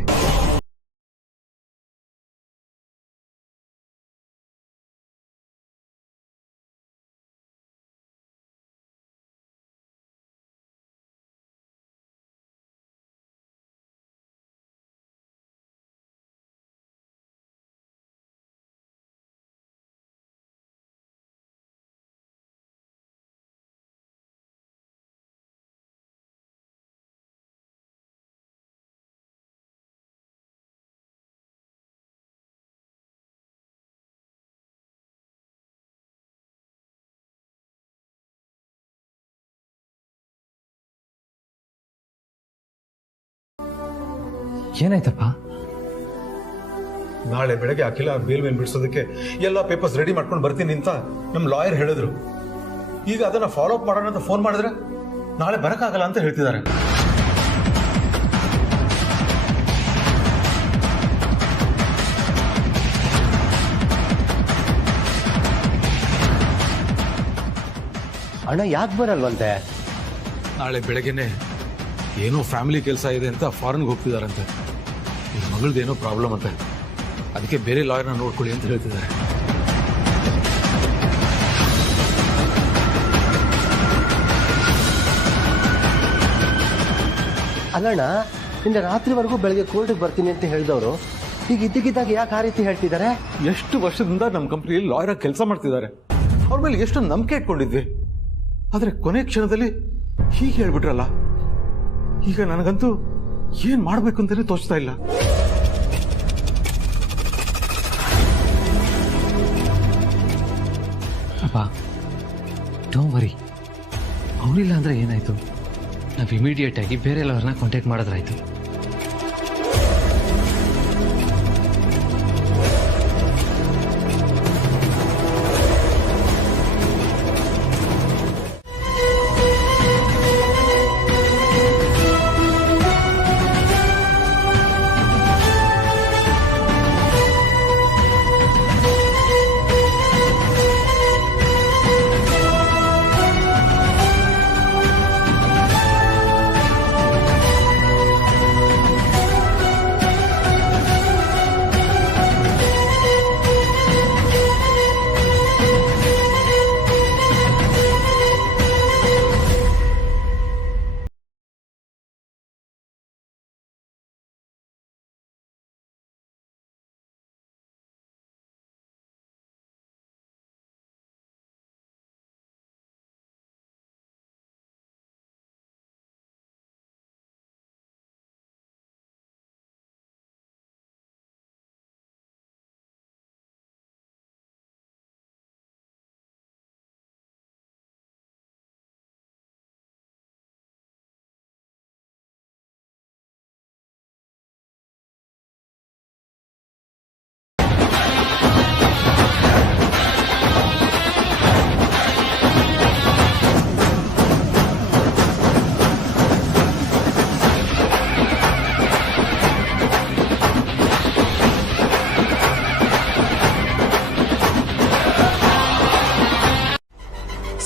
ಏನಾಯ್ತಪ್ಪ? ನಾಳೆ ಬೆಳಗ್ಗೆ ಅಖಿಲ ಬೇಲ್ ಮೇಲೆ ಬಿಡಿಸೋದಕ್ಕೆ ಎಲ್ಲ ಪೇಪರ್ಸ್ ರೆಡಿ ಮಾಡ್ಕೊಂಡು ಬರ್ತೀನಿ ಅಂತ ನಮ್ಮ ಲಾಯರ್ ಹೇಳಿದ್ರು. ಈಗ ಅದನ್ನ ಫಾಲೋ ಅಪ್ ಮಾಡೋಣ ಅಂತ ಫೋನ್ ಮಾಡಿದ್ರೆ ನಾಳೆ ಬರಕ್ಕಾಗಲ್ಲ ಅಂತ ಹೇಳ್ತಿದ್ದಾರೆ. ಅಣ್ಣ ಯಾಕೆ ಬರಲ್ವಂತೆ? ನಾಳೆ ಬೆಳಗ್ಗೆನೆ ಏನೋ ಫ್ಯಾಮಿಲಿ ಕೆಲಸ ಇದೆ ಅಂತ ಫಾರಿನ್ಗೆ ಹೋಗ್ತಿದಾರಂತೆ. ಈ ಮಗಳದೇನೋ ಪ್ರಾಬ್ಲಮ್ ಅಂತೆ, ಅದಕ್ಕೆ ಬೇರೆ ಲಾಯರ್ನ ನೋಡ್ಕೊಳ್ಳಿ ಅಂತ ಹೇಳ್ತಿದ್ದಾರೆ. ಅಲ್ಲಣ್ಣ, ನಿನ್ನೆ ರಾತ್ರಿವರೆಗೂ ಬೆಳಗ್ಗೆ ಕೋರ್ಟಿಗೆ ಬರ್ತೀನಿ ಅಂತ ಹೇಳಿದವರು ಈಗ ಇದ್ದಕ್ಕಿದ್ದಾಗ ಯಾಕೆ ಆ ರೀತಿ ಹೇಳ್ತಿದ್ದಾರೆ? ಎಷ್ಟು ವರ್ಷದಿಂದ ನಮ್ಮ ಕಂಪ್ನಿಯಲ್ಲಿ ಲಾಯರ್ ಆಗಿ ಕೆಲಸ ಮಾಡ್ತಿದ್ದಾರೆ. ಅವ್ರ ಮೇಲೆ ಎಷ್ಟು ನಂಬಿಕೆ ಇಟ್ಕೊಂಡಿದ್ವಿ. ಆದ್ರೆ ಕೊನೆ ಕ್ಷಣದಲ್ಲಿ ಹೀಗೆ ಹೇಳ್ಬಿಟ್ರಲ್ಲ. ಈಗ ನನಗಂತೂ ಏನ್ ಮಾಡ್ಬೇಕು ಅಂತಾನೆ ತೋಚ್ತಾ ಇಲ್ಲ. ಅಪ್ಪ, ಡೋಂಟ್ ವರಿ. ಅವನಿಲ್ಲ ಅಂದ್ರೆ ಏನಾಯ್ತು? ನಾವು ಇಮಿಡಿಯೇಟ್ ಆಗಿ ಬೇರೆ ಎಲ್ಲರನ್ನ ಕಾಂಟ್ಯಾಕ್ಟ್ ಮಾಡಿದ್ರಾಯ್ತು.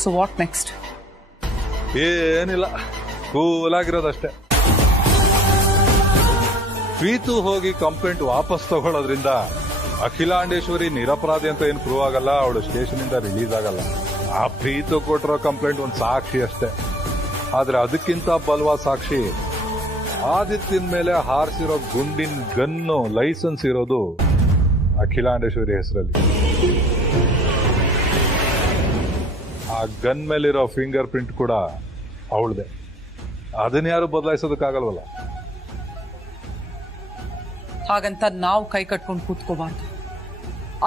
So what next? ಏನಿಲ್ಲ, ಕೂಲ್ ಆಗಿರೋದಷ್ಟೇ. ಪ್ರೀತು ಹೋಗಿ ಕಂಪ್ಲೇಂಟ್ ವಾಪಸ್ ತಗೊಳ್ಳೋದ್ರಿಂದ ಅಖಿಲಾಂಡೇಶ್ವರಿ ನಿರಪರಾಧಿ ಅಂತ ಏನು ಪ್ರೂವ್ ಆಗಲ್ಲ. ಅವಳು ಸ್ಟೇಷನ್ ಇಂದ ರಿಲೀಸ್ ಆಗಲ್ಲ. ಆ ಪ್ರೀತು ಕೊಟ್ಟಿರೋ ಕಂಪ್ಲೇಂಟ್ ಒಂದು ಸಾಕ್ಷಿ ಅಷ್ಟೇ. ಆದ್ರೆ ಅದಕ್ಕಿಂತ ಬಲವಾದ ಸಾಕ್ಷಿ ಆದಿತ್ಯನ ಮೇಲೆ ಹಾರಿಸಿರೋ ಗುಂಡಿನ ಗನ್ನು ಲೈಸೆನ್ಸ್ ಇರೋದು ಅಖಿಲಾಂಡೇಶ್ವರಿ ಹೆಸರಲ್ಲಿ. ಆ ಗನ್ ಮೇಲಿರೋ ಫಿಂಗರ್ ಪ್ರಿಂಟ್ ಕೂಡ ಅವಳದೆ. ಅದನ್ನ ಯಾರು ಬದಲಾಯಿಸೋದಕ್ಕಾಗಲ್ವಲ್ಲ. ಹಾಗಂತ ನಾವು ಕೈ ಕಟ್ಕೊಂಡು ಕೂತ್ಕೋಬಾರ್ದು.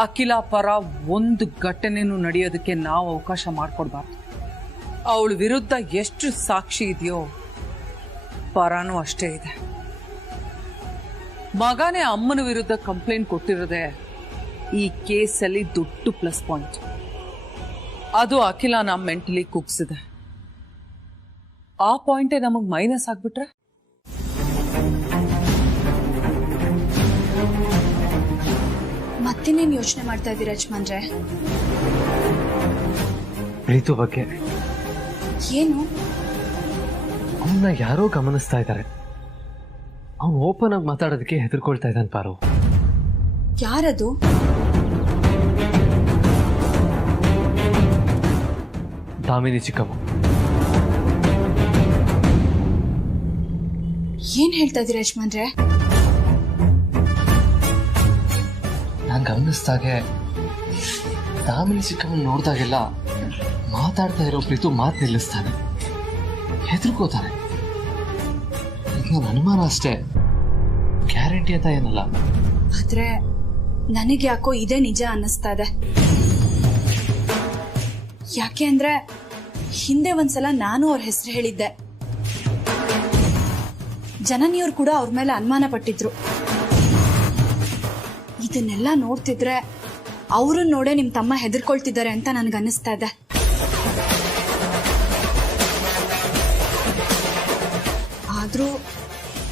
ಅಖಿಲ ಪರ ಒಂದು ಘಟನೆನೂ ನಡೆಯೋದಕ್ಕೆ ನಾವು ಅವಕಾಶ ಮಾಡಿಕೊಡ್ಬಾರ್ದು. ಅವಳ ವಿರುದ್ಧ ಎಷ್ಟು ಸಾಕ್ಷಿ ಇದೆಯೋ ಪರನೂ ಅಷ್ಟೇ ಇದೆ. ಮಗನೇ ಅಮ್ಮನ ವಿರುದ್ಧ ಕಂಪ್ಲೇಂಟ್ ಕೊಟ್ಟಿರೋದೆ ಈ ಕೇಸಲ್ಲಿ ದೊಡ್ಡ ಪ್ಲಸ್ ಪಾಯಿಂಟ್. ಅದು ಅಖಿಲನ ಮೆಂಟಲಿ ಕುಗ್ಸಿದೆ. ಆ ಪಾಯಿಂಟೇ ನಮಗ್ ಮೈನಸ್ ಆಗ್ಬಿಟ್ರೆ ಮತ್ತಿನ್ನೇನು ಯೋಚನೆ ಮಾಡ್ತಾ ಇದ್ದೀರಾ ಯಜಮಾನ್ರೆ? ಪ್ರೀತು ಬಗ್ಗೆ ಏನು? ಅವನ್ನ ಯಾರೋ ಗಮನಿಸ್ತಾ ಇದ್ದಾರೆ. ಅವನು ಓಪನ್ ಆಗಿ ಮಾತಾಡೋದಕ್ಕೆ ಹೆದರ್ಕೊಳ್ತಾ ಇದ್ದಾನೆ ಪಾರು. ಯಾರದು? ದಾಮಿನಿ ಚಿಕ್ಕಮ್ಮ. ಏನ್ ಹೇಳ್ತಾ ಇದ್ದೀರಾ ಯಜಮಾನ್ರೆ? ನಾನು ಗಮನಿಸ್ದಾಗೆ ದಾಮಿನಿ ಚಿಕ್ಕಮ್ಮ ನೋಡಿದಾಗೆಲ್ಲ ಮಾತಾಡ್ತಾ ಇರೋ ಪ್ರೀತು ಮಾತು ನಿಲ್ಲಿಸ್ತಾನೆ, ಹೆದರ್ಕೋತಾನೆ. ನನ್ನ ಅನುಮಾನ ಅಷ್ಟೇ, ಗ್ಯಾರಂಟಿ ಅಂತ ಏನಲ್ಲ. ಆದ್ರೆ ನನಗೆ ಯಾಕೋ ಇದೇ ನಿಜ ಅನ್ನಿಸ್ತಾ ಇದೆ. ಯಾಕೆ ಅಂದ್ರೆ ಹಿಂದೆ ಒಂದ್ಸಲ ನಾನು ಅವ್ರ ಹೆಸರು ಹೇಳಿದ್ದೆ. ಜನನಿಯವ್ರು ಕೂಡ ಅವ್ರ ಮೇಲೆ ಅನುಮಾನ ಪಟ್ಟಿದ್ರು. ಇದನ್ನೆಲ್ಲ ನೋಡ್ತಿದ್ರೆ ಅವ್ರನ್ನ ನೋಡೇ ನಿಮ್ ತಮ್ಮ ಹೆದರ್ಕೊಳ್ತಿದ್ದಾರೆ ಅಂತ ನನ್ಗೆ ಅನ್ನಿಸ್ತಾ ಇದೆ. ಆದ್ರೂ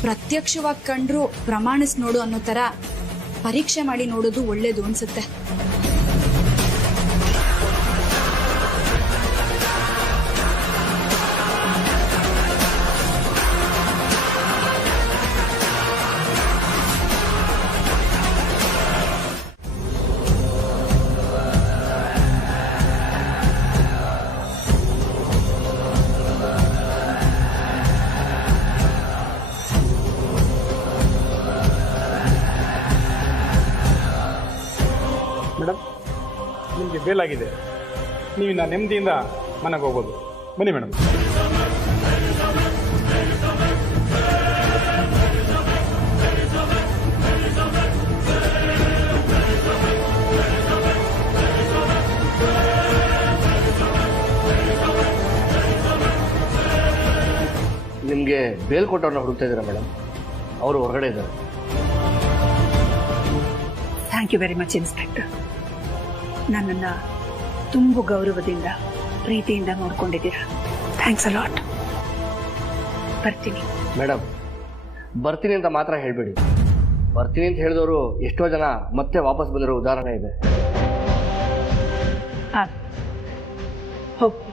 ಪ್ರತ್ಯಕ್ಷವಾಗಿ ಕಂಡ್ರು ಪ್ರಮಾಣಿಸ್ ನೋಡು ಅನ್ನೋ ತರ ಪರೀಕ್ಷೆ ಮಾಡಿ ನೋಡೋದು ಒಳ್ಳೇದು ಅನ್ಸುತ್ತೆ. ಮೇಡಮ್, ನಿಮಗೆ ಬೇಲಾಗಿದೆ. ನೀವಿನ್ನ ನೆಮ್ಮದಿಯಿಂದ ಮನೆಗೆ ಹೋಗ್ಬೋದು. ಬನ್ನಿ ಮೇಡಮ್. ನಿಮಗೆ ಬೇಲ್ ಕೊಟ್ಟವ್ರನ್ನ ಹುಡುಕ್ತಾ ಇದ್ದೀರಾ ಮೇಡಮ್? ಅವರು ಹೊರಗಡೆ ಇದ್ದಾರೆ. Thank you very much inspector. ನನ್ನನ್ನು ತುಂಬ ಗೌರವದಿಂದ ಪ್ರೀತಿಯಿಂದ ನೋಡ್ಕೊಂಡಿದ್ದೀರಾ. Thanks a lot. ಬರ್ತೀನಿ ಮೇಡಮ್. ಬರ್ತೀನಿ ಅಂತ ಮಾತ್ರ ಹೇಳಬೇಡಿ. ಬರ್ತೀನಿ ಅಂತ ಹೇಳಿದವರು ಎಷ್ಟೋ ಜನ ಮತ್ತೆ ವಾಪಸ್ ಬಂದಿರೋ ಉದಾಹರಣೆ ಇದೆ. ಹಾಂ, ಹೋಗಿ.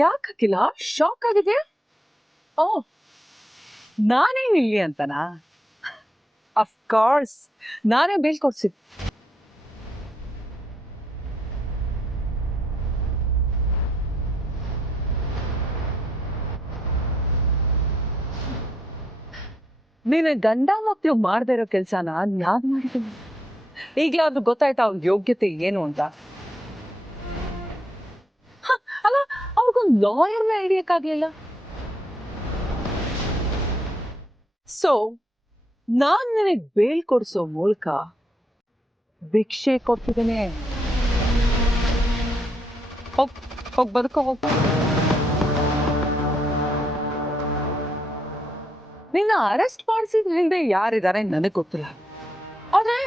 ಯಾಕಿಲ್ಲ? ಶಾಕ್ ಆಗಿದೆಯಾ? ಓ, ನಾನೇ ಇಲ್ಲಿ ಅಂತನಾ? ಅಫ್ಕೋರ್ಸ್, ನಾನೇ ಬೇಲ್ ಕೊಡ್ಸಿದ್. ನೀನು ಗಂಡ ಮಕ್ಕಳು ಮಾಡದೇ ಇರೋ ಕೆಲ್ಸನ ನಾನ್ ಮಾಡಿದ್ದೀನಿ. ಈಗ್ಲಾದ್ರೂ ಗೊತ್ತಾಯ್ತಾ ಅವ್ರ ಯೋಗ್ಯತೆ ಏನು ಅಂತ? ಅಲ್ಲ, ಅವ್ರಿಗೊಂದು ಲಾಯರ್ನ ಹಿಡಿಯಕ್ಕಾಗ್ಲಿಲ್ಲ. ಸೊ ನಾನ್ ನನಗ್ ಬೇಲ್ ಕೊಡ್ಸೋ ಮೂಲಕ ಭಿಕ್ಷೆ ಕೊಡ್ತಿದ್ದೇನೆ. ಹೋಗ್ ಬದುಕೋ ಹೋಗ್. ನಿನ್ನ ಅರೆಸ್ಟ್ ಮಾಡಿಸಿದ ಹಿಂದೆ ಯಾರಿದ್ದಾರೆ ನನಗ್ ಗೊತ್ತಿಲ್ಲ. ಆದ್ರೆ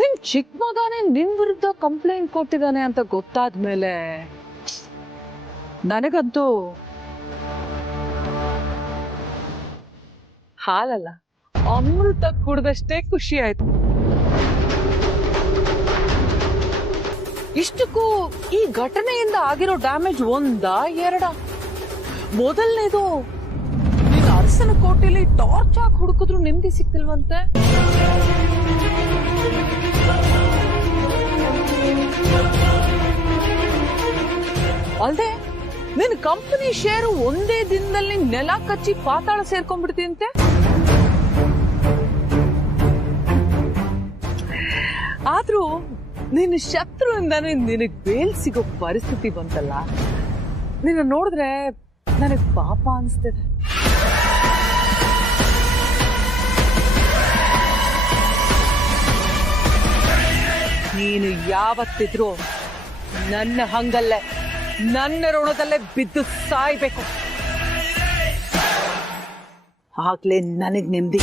ನಿನ್ ಚಿಕ್ಕ ಮಗನೇ ನಿನ್ ವಿರುದ್ಧ ಕಂಪ್ಲೇಂಟ್ ಕೊಟ್ಟಿದ್ದಾನೆ ಅಂತ ಗೊತ್ತಾದ್ಮೇಲೆ ನನಗಂತೂ ಹಾಲಲ್ಲ, ಅಮೃತ ಕುಡ್ದಷ್ಟೇ ಖುಷಿ ಆಯ್ತು. ಇಷ್ಟಕ್ಕೂ ಈ ಘಟನೆಯಿಂದ ಆಗಿರೋ ಡ್ಯಾಮೇಜ್ ಒಂದಾ ಎರಡ? ಮೊದಲನೇದು, ನೀನು ಅರಸನ ಕೋಟೆಯಲ್ಲಿ ಟಾರ್ಚ್ ಹಾಕಿ ಹುಡುಕಿದ್ರು ನೆಮ್ಮದಿ ಸಿಕ್ತಿಲ್ವಂತೆ. ಅಲ್ದೆ ನಿನ್ ಕಂಪನಿ ಶೇರು ಒಂದೇ ದಿನದಲ್ಲಿ ನೆಲ ಕಚ್ಚಿ ಪಾತಾಳ ಸೇರ್ಕೊಂಡ್ಬಿಡ್ತೀಂತೆ. ಆದ್ರೂ ನಿನ್ನ ಶತ್ರುವಿಂದಾನೆ ನಿನಗ್ ಬೇಲ್ ಸಿಗೋ ಪರಿಸ್ಥಿತಿ ಬಂತಲ್ಲ, ನಿನ್ನ ನೋಡಿದ್ರೆ ನನಗ್ ಪಾಪ ಅನ್ಸ್ತಿದೆ. ನೀನು ಯಾವತ್ತಿದ್ರೂ ನನ್ನ ಹಂಗಲ್ಲೇ ನನ್ನ ಋಣದಲ್ಲೇ ಬಿದ್ದು ಸಾಯ್ಬೇಕು, ಆಗ್ಲೇ ನನಗ್ ನೆಮ್ಮದಿ.